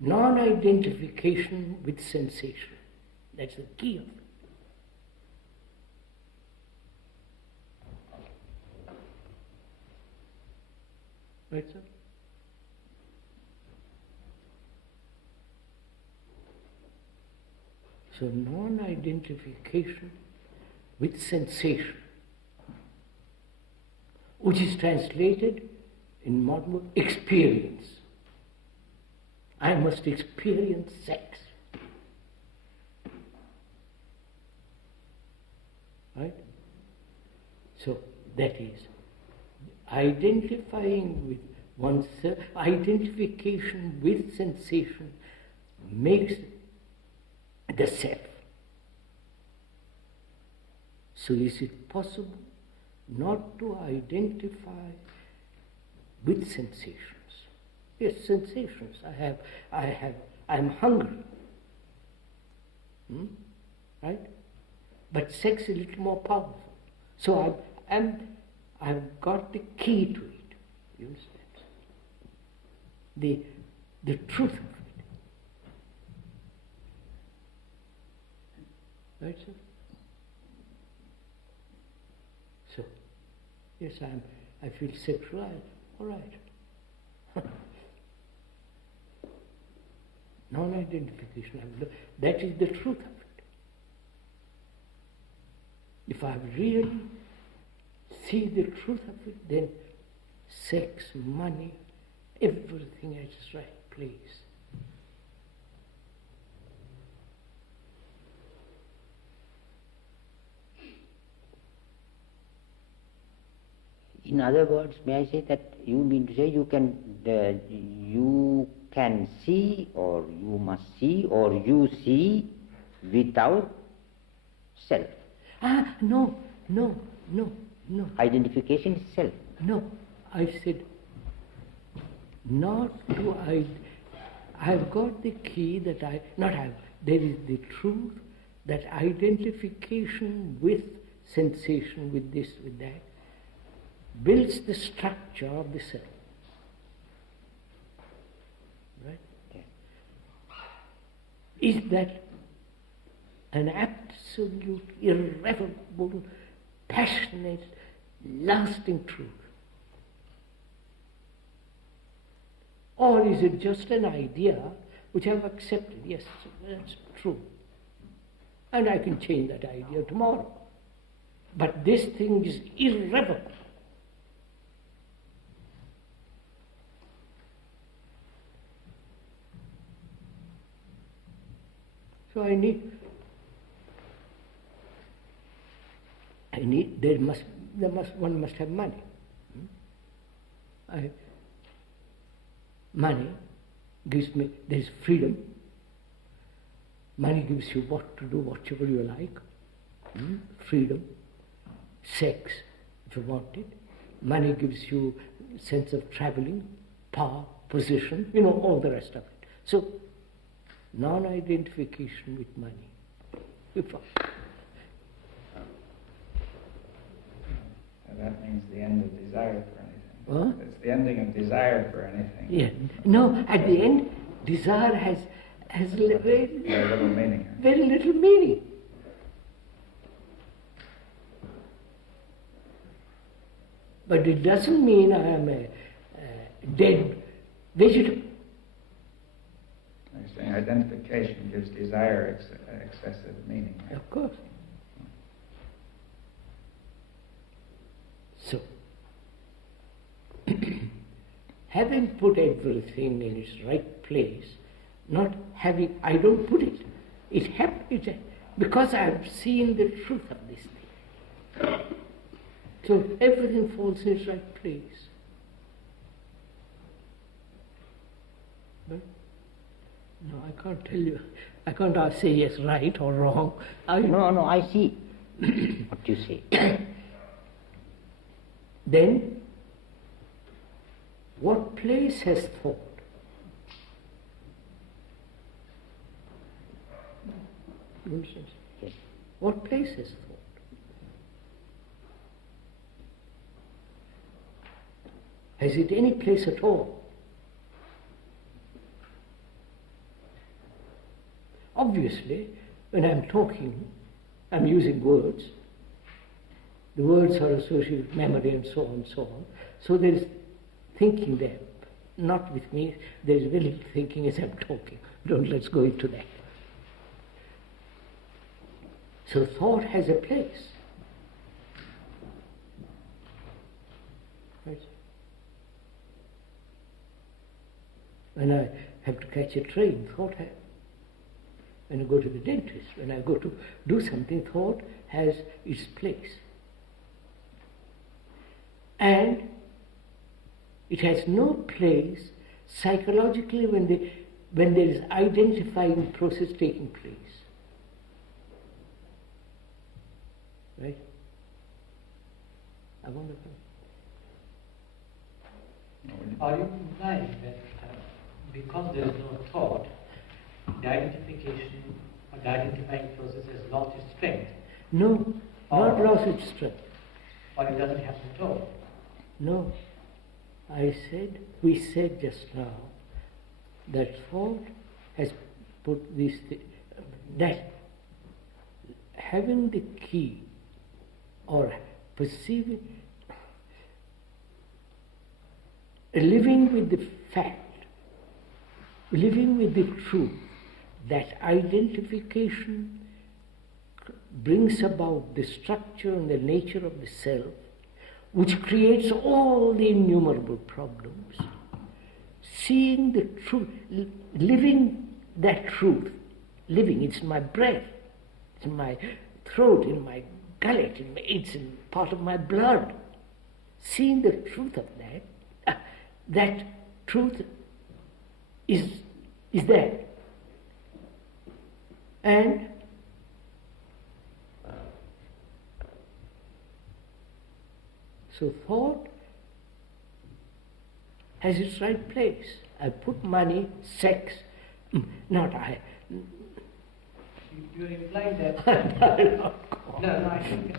non-identification with sensation. That's the key of it. Right, sir? So non-identification with sensation, which is translated in modern word, experience. I must experience sex. Right? So that is identifying with oneself, identification with sensation makes the self. So is it possible not to identify with sensations? Yes, sensations. I'm hungry. Right? But sex is a little more powerful. So I've got the key to it. You understand? The truth of it. Right, sir? So, yes, I feel sexual. All right. Non-identification. That is the truth of it. If I really see the truth of it, then sex, money, everything has its right place. In other words, may I say that you mean to say you can see, or you must see, or you see without self. No. Identification is self. No, I said not to I've got the key that there is the truth that identification with sensation, with this, with that, builds the structure of the self. Right? Yes. Is that an absolute, irrevocable, passionate, lasting truth? Or is it just an idea which I've accepted? Yes, that's true. And I can change that idea tomorrow. But this thing is irrevocable. So one must have money. Money gives me, there's freedom. Money gives you what to do, whatever you like. Freedom. Sex, if you want it. Money gives you sense of traveling, power, position, all the rest of it. So, non-identification with money. That means the end of desire for anything. What? It's the ending of desire for anything. Yeah. No, at the end, desire has very little meaning. Very little meaning. But it doesn't mean I am a dead vegetable. You're saying identification gives desire excessive meaning. Right? Of course. So, having put everything in its right place, I don't put it. It happens because I have seen the truth of this thing. So everything falls in its right place. No, I can't tell you. I can't say yes, right or wrong. No, I see what you say. Then, what place has thought? You understand? Yes. What place has thought? Has it any place at all? Obviously, when I'm talking, I'm using words. The words are associated with memory and so on and so on. So there is thinking there. Not with me, there is very little thinking as I'm talking. Let's go into that. So thought has a place. Right? When I have to catch a train, thought has. When I go to the dentist, when I go to do something, thought has its place. And it has no place psychologically when there is identifying process taking place. Right? I wonder. Are you implying that because there is no thought, the identification or the identifying process has lost its strength? No, not lost its strength. Or it doesn't happen at all? No. We said just now that thought has put these that having the key or perceiving, living with the fact, living with the truth, that identification brings about the structure and the nature of the self, which creates all the innumerable problems. Seeing the truth, living that truth, living, it's in my breath, it's in my throat, in my gullet, it's in part of my blood. Seeing the truth of that, that truth is there. And so thought has its right place. I put money, sex, not I. You're implying that... No, I think...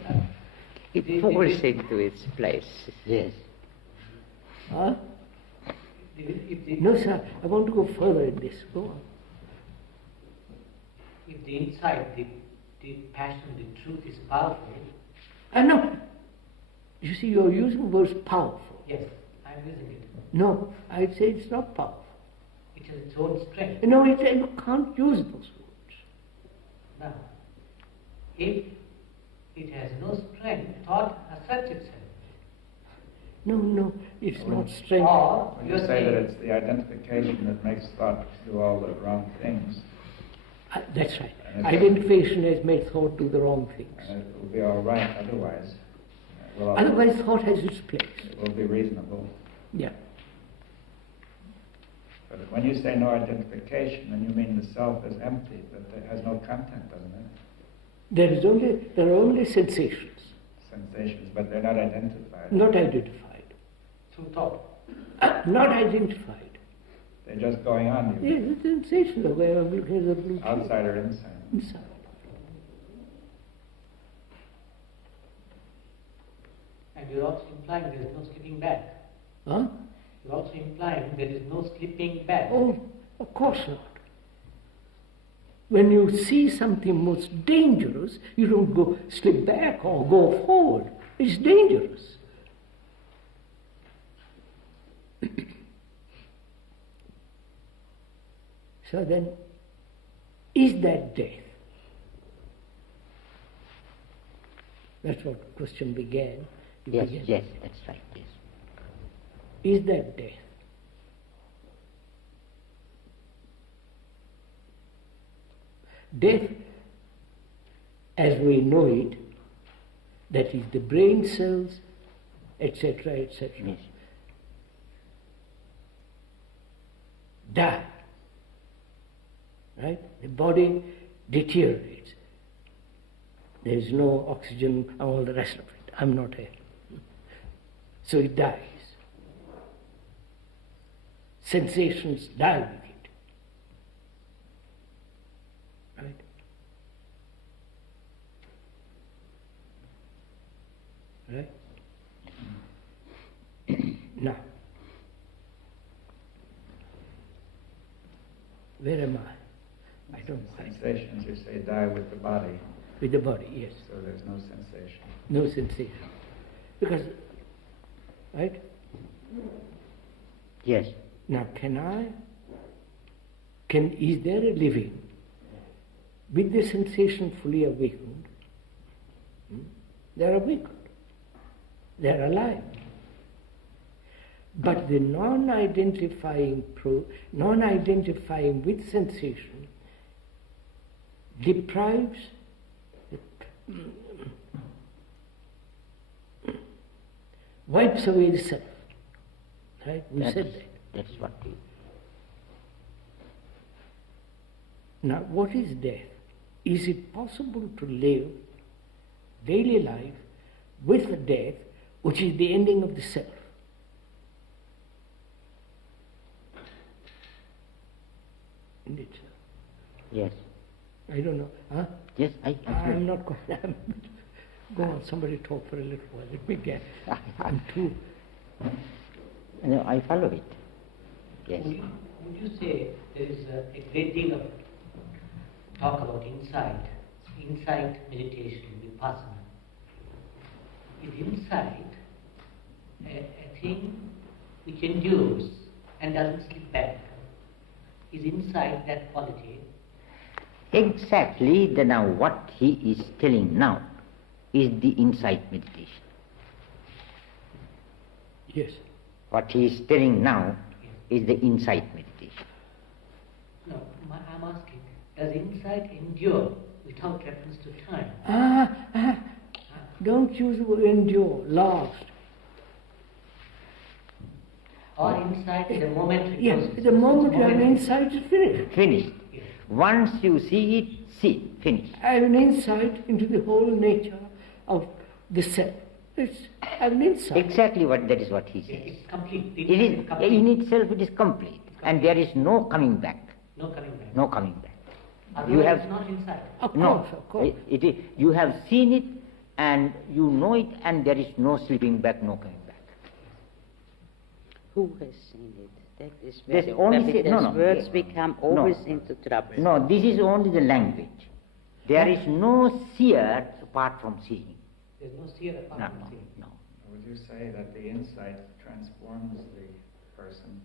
It falls into its place. Yes. Huh? No, sir, I want to go further in this. Go on. If the insight, the passion, the truth is powerful... No. You see, you're using words powerful. Yes, I'm using it. No, I'd say it's not powerful. It has its own strength. No, you can't use those words. Now, if it has no strength, thought asserts itself. No, it's not strength. Or When you say that it's the identification that makes thought do all the wrong things. That's right. Identification has made thought do the wrong things. And it will be all right otherwise. Otherwise, thought has its place. It will be reasonable. Yeah. But when you say no identification, then you mean the self is empty, that it has no content, doesn't it? There are only sensations. Sensations, but they're not identified. Not identified. through thought. Not identified. They're just going on. Yes, the sensation of where I'm looking at the blue. Outside or inside? Inside. And you're also implying there is no slipping back. Huh? You're also implying there is no slipping back. Oh, of course not. When you see something most dangerous, you don't go slip back or go forward. It's dangerous. So then, is that death? That's what the question began. Yes, that's right, yes. Is that death? Death, as we know it, that is the brain cells, etc., etc., Yes. die. right? The body deteriorates. There is no oxygen and all the rest of it. I'm not here. So it dies. Sensations die with it. Right? Now, where am I? I don't know. Sensations, you say, die with the body. With the body, yes. So there's no sensation. No sensation. Because, right? Yes. Now, is there a living with the sensation fully awakened? They're awakened. They're alive. But the non-identifying with sensation deprives, wipes away the self. Right? We said that. That's what we... Now, what is death? Is it possible to live daily life with the death, which is the ending of the self? Isn't it? Yes. I don't know. Huh? Yes, I'm not going to... Go on, somebody talk for a little while. Let me get... I'm too... No, I follow it. Yes. Would you say there is a great deal of talk about insight meditation, vipassana? Is insight a thing which endures and doesn't slip back? Is insight that quality? Exactly. Now what he is telling now is the insight meditation. Yes. What he is telling now is the insight meditation. No, I'm asking, does insight endure without reference to time? Don't use the word endure, last. Or insight is a momentary Yes, process. the moment you have an Momentary. insight, it's finished. Finished. Yes. Once you see it, see, finished. I have an insight into the whole nature of the self. I have an insight. Exactly that is what he says. It's complete. It is, complete. in itself it is complete. And there is no coming back. No coming back. No coming back. Otherwise it's not insight. Of No, course, of course. it is, you have seen it and you know it and there is no slipping back, no coming back. Who has seen it? That is There's very only rapid. no, no. Words become always No. into trouble. No, this is only the language. There is no seer apart from seeing. There's no seer apart No, from no, seeing. no. Would you say that the insight transforms the person?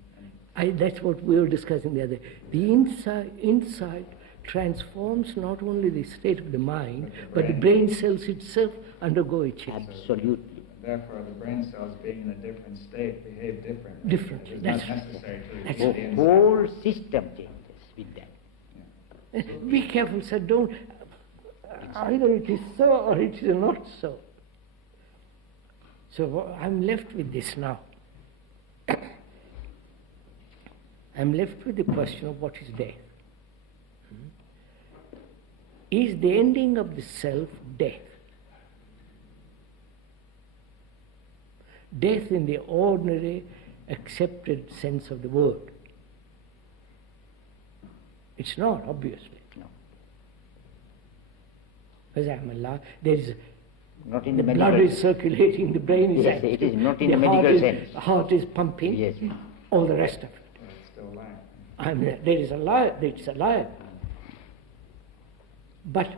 That's what we were discussing the other day. The insight transforms not only the state of the mind, but the brain cells itself undergo a change. Absolutely. Therefore, the brain cells being in a different state behave differently. Differently, It's that's not right. necessary to That's see right. the The insight. whole system changes with that. Be careful, sir. Don't. Either it is so or it is not so. So I'm left with this now. I'm left with the question of what is death. Is the ending of the self death? Death in the ordinary, accepted sense of the word. It's not, obviously. No. Because I'm alive. There is Not in the the medical blood is circulating, the brain is Yes, active. it is not in the heart medical is- sense. The heart is pumping. Yes. All the rest of it. But it's still alive. There is a lie. It's a lie. But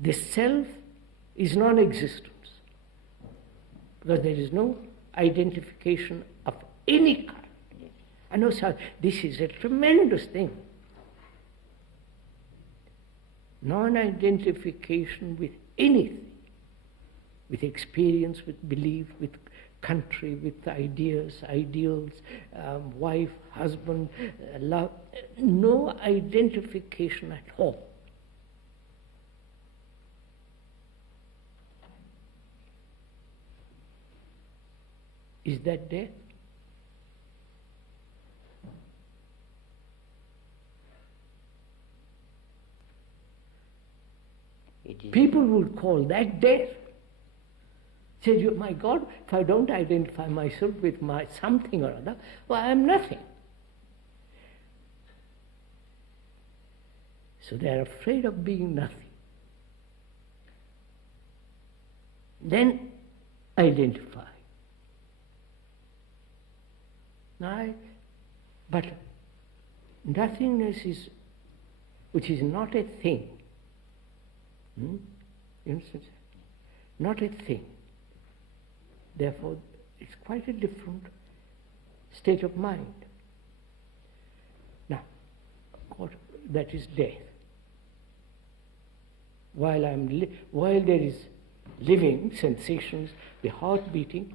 the self is non-existence because there is no identification of any kind. I know, sir, this is a tremendous thing. Non-identification with anything, with experience, with belief, with country, with ideas, ideals, wife, husband, love, no identification at all. Is that death? It is People would call that death. Say, my God, if I don't identify myself with my something or other, well, I am nothing. So they are afraid of being nothing. Then identify. But nothingness is, which is not a thing. You understand? Not a thing. Therefore, it's quite a different state of mind. Now, that is death. While there is living sensations, the heart beating,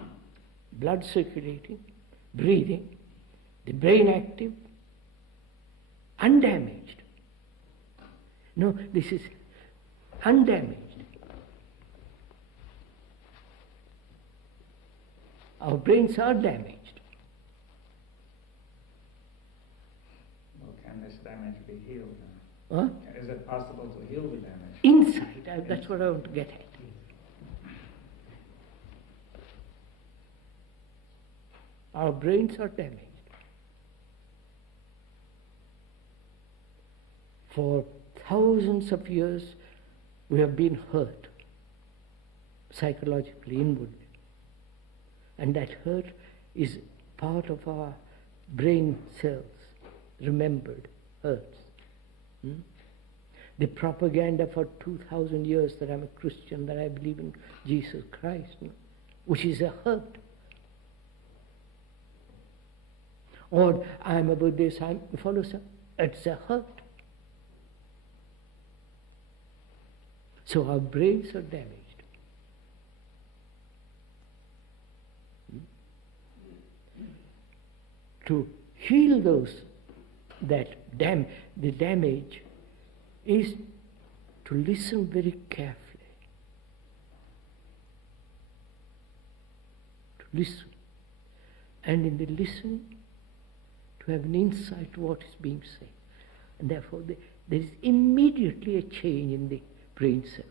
blood circulating, breathing, the brain active, undamaged. No, this is undamaged. Our brains are damaged. Well, can this damage be healed now? Huh? Is it possible to heal the damage? Inside, that's what I want to get at. Our brains are damaged. For thousands of years, we have been hurt, psychologically, inwardly. And that hurt is part of our brain cells, remembered hurts. The propaganda for 2,000 years that I'm a Christian, that I believe in Jesus Christ, which is a hurt. Or I'm a Buddhist, I'm a follower, it's a hurt. So our brains are damaged. To heal the damage is to listen very carefully. To listen. And in the listening, to have an insight to what is being said. And therefore there is immediately a change in the brain cell.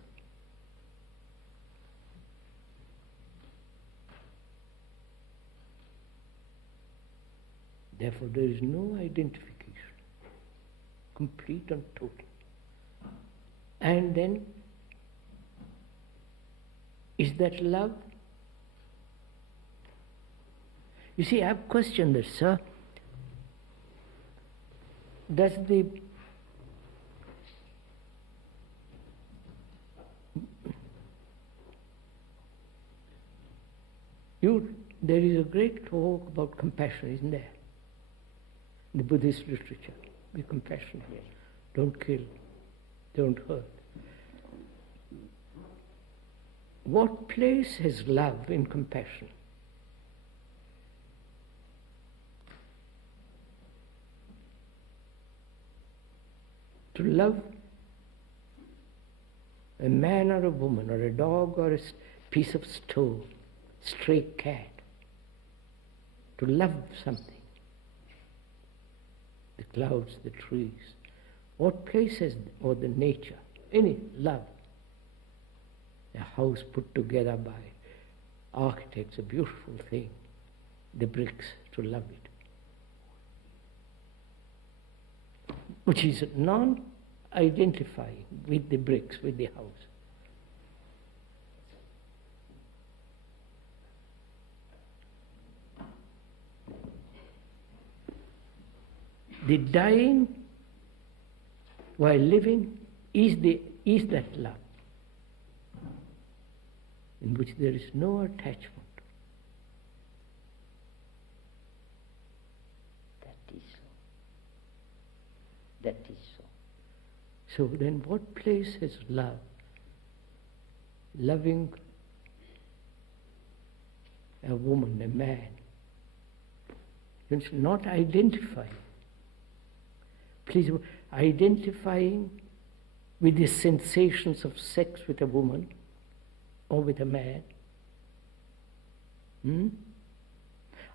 Therefore there is no identification, complete and total. And then, is that love? You see, I have questioned this, sir. Does there is a great talk about compassion, isn't there? In the Buddhist literature, be compassionate, don't kill, don't hurt. What place has love in compassion? To love a man or a woman or a dog or a piece of stone, stray cat, to love something, the clouds, the trees, what places, or the nature, any love, a house put together by architects, a beautiful thing, the bricks, to love it, which is non-identifying with the bricks, with the house. The dying while living is that love, in which there is no attachment. That is so. That is so. So then what place has love? Loving a woman, a man. It's not identifying. Please, identifying with the sensations of sex with a woman or with a man.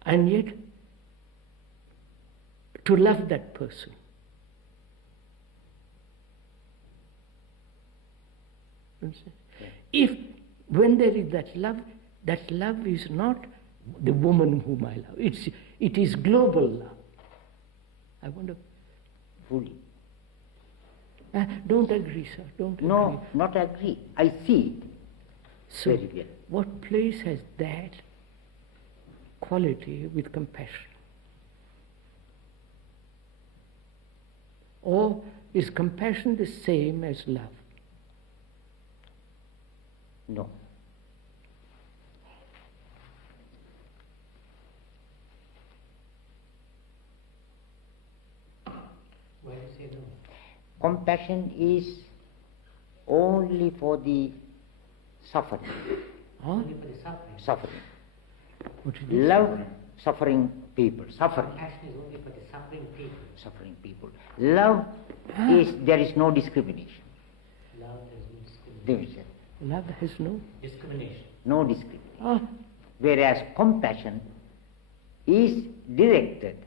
And yet, to love that person. Understand? If, when there is that love is not the woman whom I love. It is global love. I wonder. Fully. Don't agree, sir. Don't No, agree. not agree. I see it. So, Very well. what place has that quality with compassion? Or is compassion the same as love? No. Why do you say no? Compassion is only for the suffering. Huh? Only for the suffering. Suffering. What is it? Love suffering people. Suffering. Compassion is only for the suffering people. Suffering people. Love is, there is no discrimination. Love has no discrimination. Division. Love has no. Discrimination. No discrimination. Ah, Whereas compassion is directed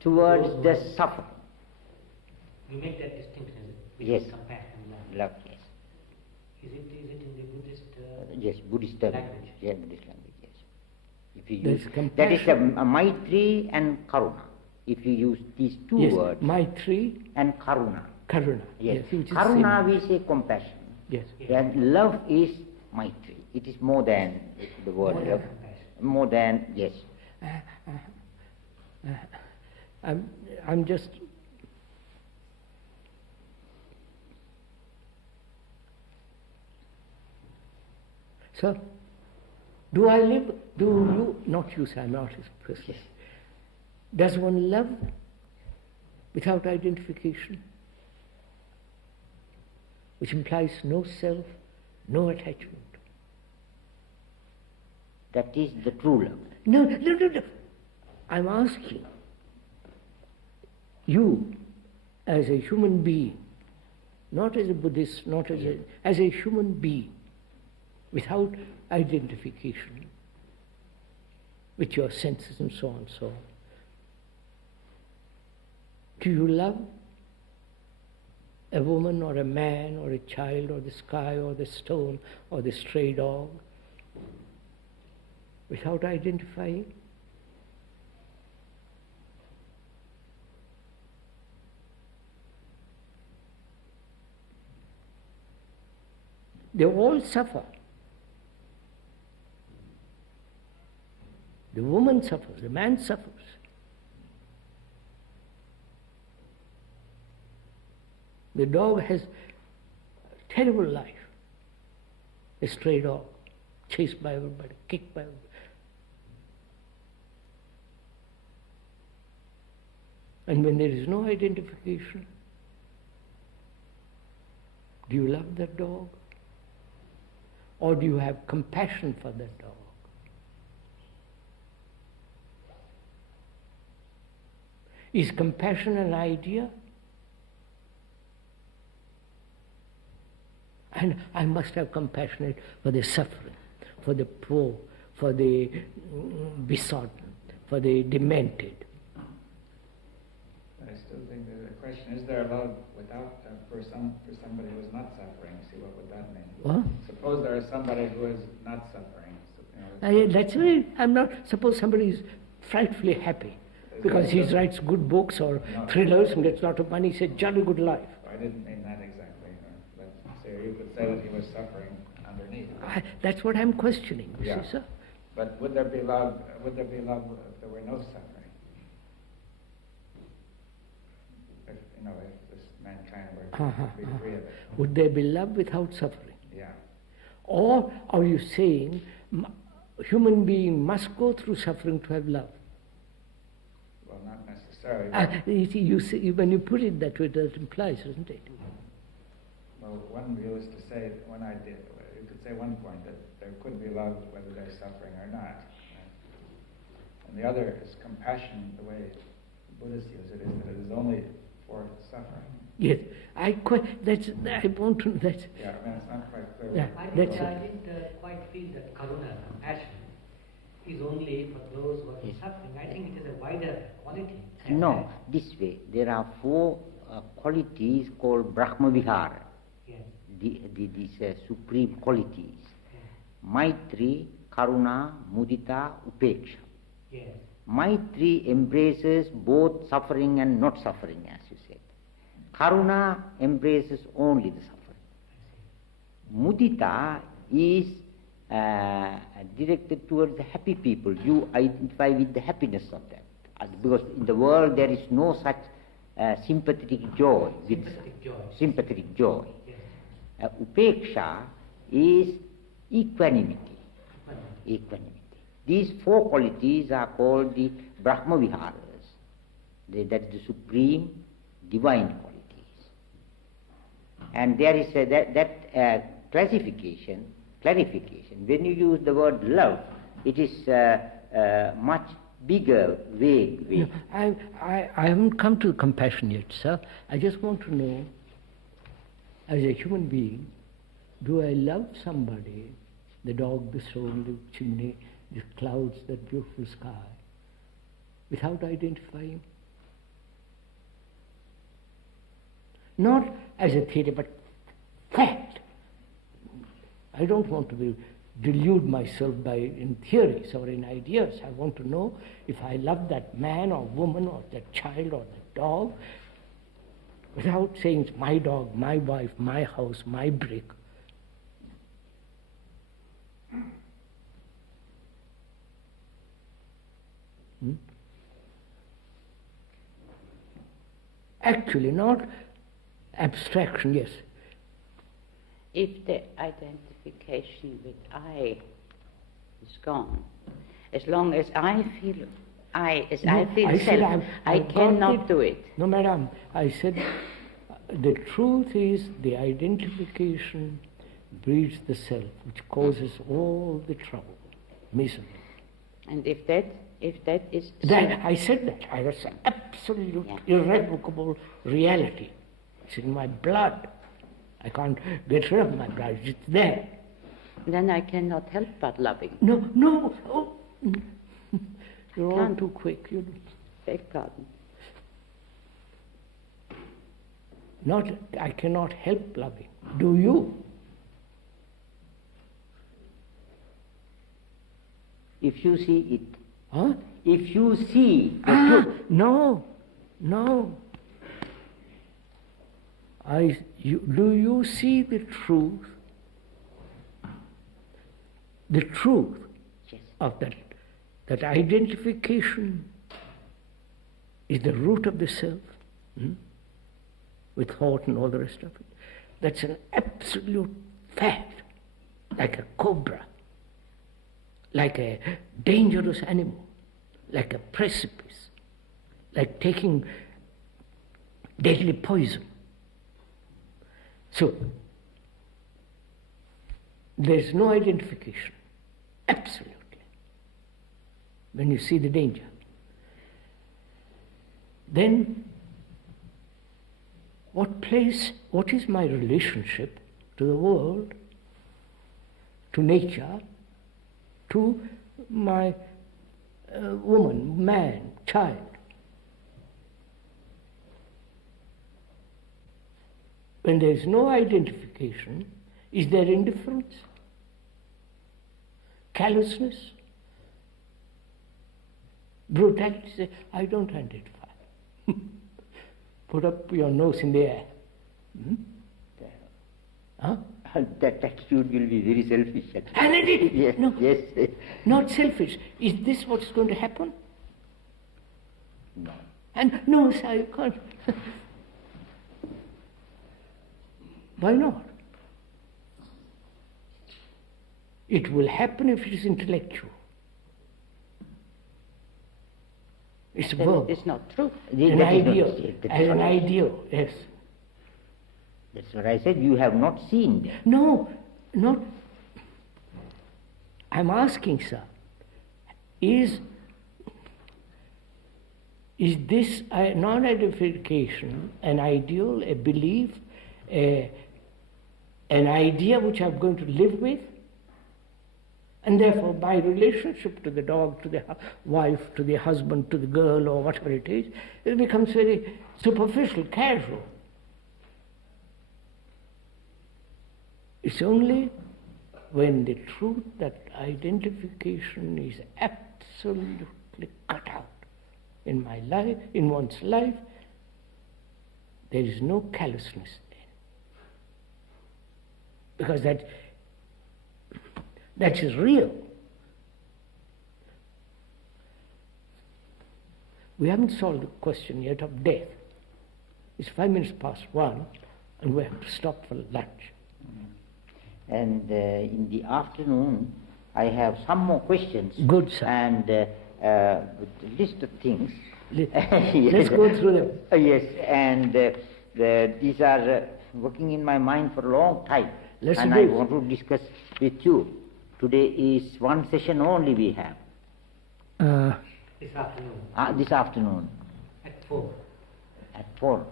towards the suffering. You make that distinction, is it? Yes. Between compassion and love. Love, yes. Is it in the Buddhist Yes, Buddhist language? Yeah, Buddhist language, yes. If you There's use, compassion. that is a Maitri and Karuna. If you use these two yes, words, Maitri, and Karuna. Karuna. Yes, which is Karuna same. we say compassion. Yes. And love is Maitri. It is more than the word More than love. compassion. More than, yes. I'm just. Sir, do I live? Do you? Not you, sir. I'm not his person. Does one love without identification, which implies no self, no attachment? That is the true love. No. I'm asking you, as a human being, not as a Buddhist, not as a human being, without identification with your senses and so on and so on. Do you love a woman or a man or a child or the sky or the stone or the stray dog without identifying? They all suffer. The woman suffers, the man suffers. The dog has a terrible life. A stray dog, chased by everybody, kicked by everybody. And when there is no identification, do you love that dog? Or do you have compassion for that dog? Is compassion an idea? And I must have compassion for the suffering, for the poor, for the besotted, for the demented. I still think the question is there love without for somebody who is not suffering? See, what would that mean? What? Suppose there is somebody who is not suffering. So, That's why I'm not. Suppose somebody is frightfully happy because he writes good books or thrillers and gets a lot of money. He says, jolly good life. I didn't mean that exactly. But say, you could say that he was suffering underneath. That's what I'm questioning. You Yeah. see, sir? But would there be love? Would there be love if there were no suffering? If this mankind were to be free of it. Would there be love without suffering? Yeah. Or are you saying human being must go through suffering to have love? Well, not necessarily. You see, when you put it that way, that implies, doesn't it? Well, one view is to say, you could say one point that there could be love whether there's suffering or not. And the other is compassion, the way Buddhists use it, is that it is only for suffering. Yes, I want to. That's Yeah, I mean, it's not quite clear. Yeah, I that's didn't quite feel that karuna, compassion, is only for those who are suffering. I think it is a wider quality. No, this way. There are four qualities called Brahma Vihara. Yes. these supreme qualities. Maitri, Karuna, Mudita, Upeksha. Yes. Maitri embraces both suffering and not suffering, as you said. Karuna embraces only the suffering. Mudita is directed towards the happy people. You identify with the happiness of that. Because in the world there is no such sympathetic joy. Sympathetic joy. Yes. Upeksha is equanimity. Equanimity. These four qualities are called the Brahma Viharas. That is the supreme divine qualities. And there is clarification. When you use the word love, it is much bigger, vague. No, I haven't come to compassion yet, sir. I just want to know, as a human being, do I love somebody, the dog, the stone, the chimney, the clouds, that beautiful sky, without identifying? Not as a theory, but fact. I don't want to delude myself in theories or in ideas. I want to know if I love that man or woman or that child or that dog, without saying it's my dog, my wife, my house, my brick. Actually, not abstraction, yes. If the identification with I is gone, as long as I feel I self, I cannot do it. No, madam, I said the truth is the identification breeds the self, which causes all the trouble, misery. And if that is That I said that. I was absolute, irrevocable reality. It's in my blood. I can't get rid of my blood. It's there. then I cannot help but loving. No. Oh. You're all too quick. You Beg pardon. I cannot help loving. Do you? If you see it. Huh? If you see the truth. No. Do you see the truth? The truth of that identification is the root of the self, with thought and all the rest of it. That's an absolute fact, like a cobra, like a dangerous animal, like a precipice, like taking deadly poison. So, there's no identification, absolutely, when you see the danger. Then, what is my relationship to the world, to nature, to my woman, man, child? When there is no identification, is there indifference? Callousness? Brutality? Say, I don't identify. Put up your nose in the air. Huh? That attitude will be very selfish. And it is. Yes, No, yes. not selfish. Is this what's going to happen? No. And no, sir, you can't. Why not? It will happen if it is intellectual. It's a verb. It's not true. An ideal. As an ideal, yes. That's what I said. You have not seen that. No, not. I'm asking, sir, is this non-identification an ideal, a belief, an idea which I'm going to live with? And therefore my relationship to the dog, to the wife, to the husband, to the girl, or whatever it is, it becomes very superficial, casual. It's only when the truth that identification is absolutely cut out in my life, in one's life, there is no callousness then. Because that is real. We haven't solved the question yet of death. It's 1:05, and we have to stop for lunch. And in the afternoon, I have some more questions. Good, sir. And with a list of things. Let's go through them. Yes, and these are working in my mind for a long time. And I want to discuss with you. Today is one session only we have. This afternoon. This afternoon. At 4. At 4.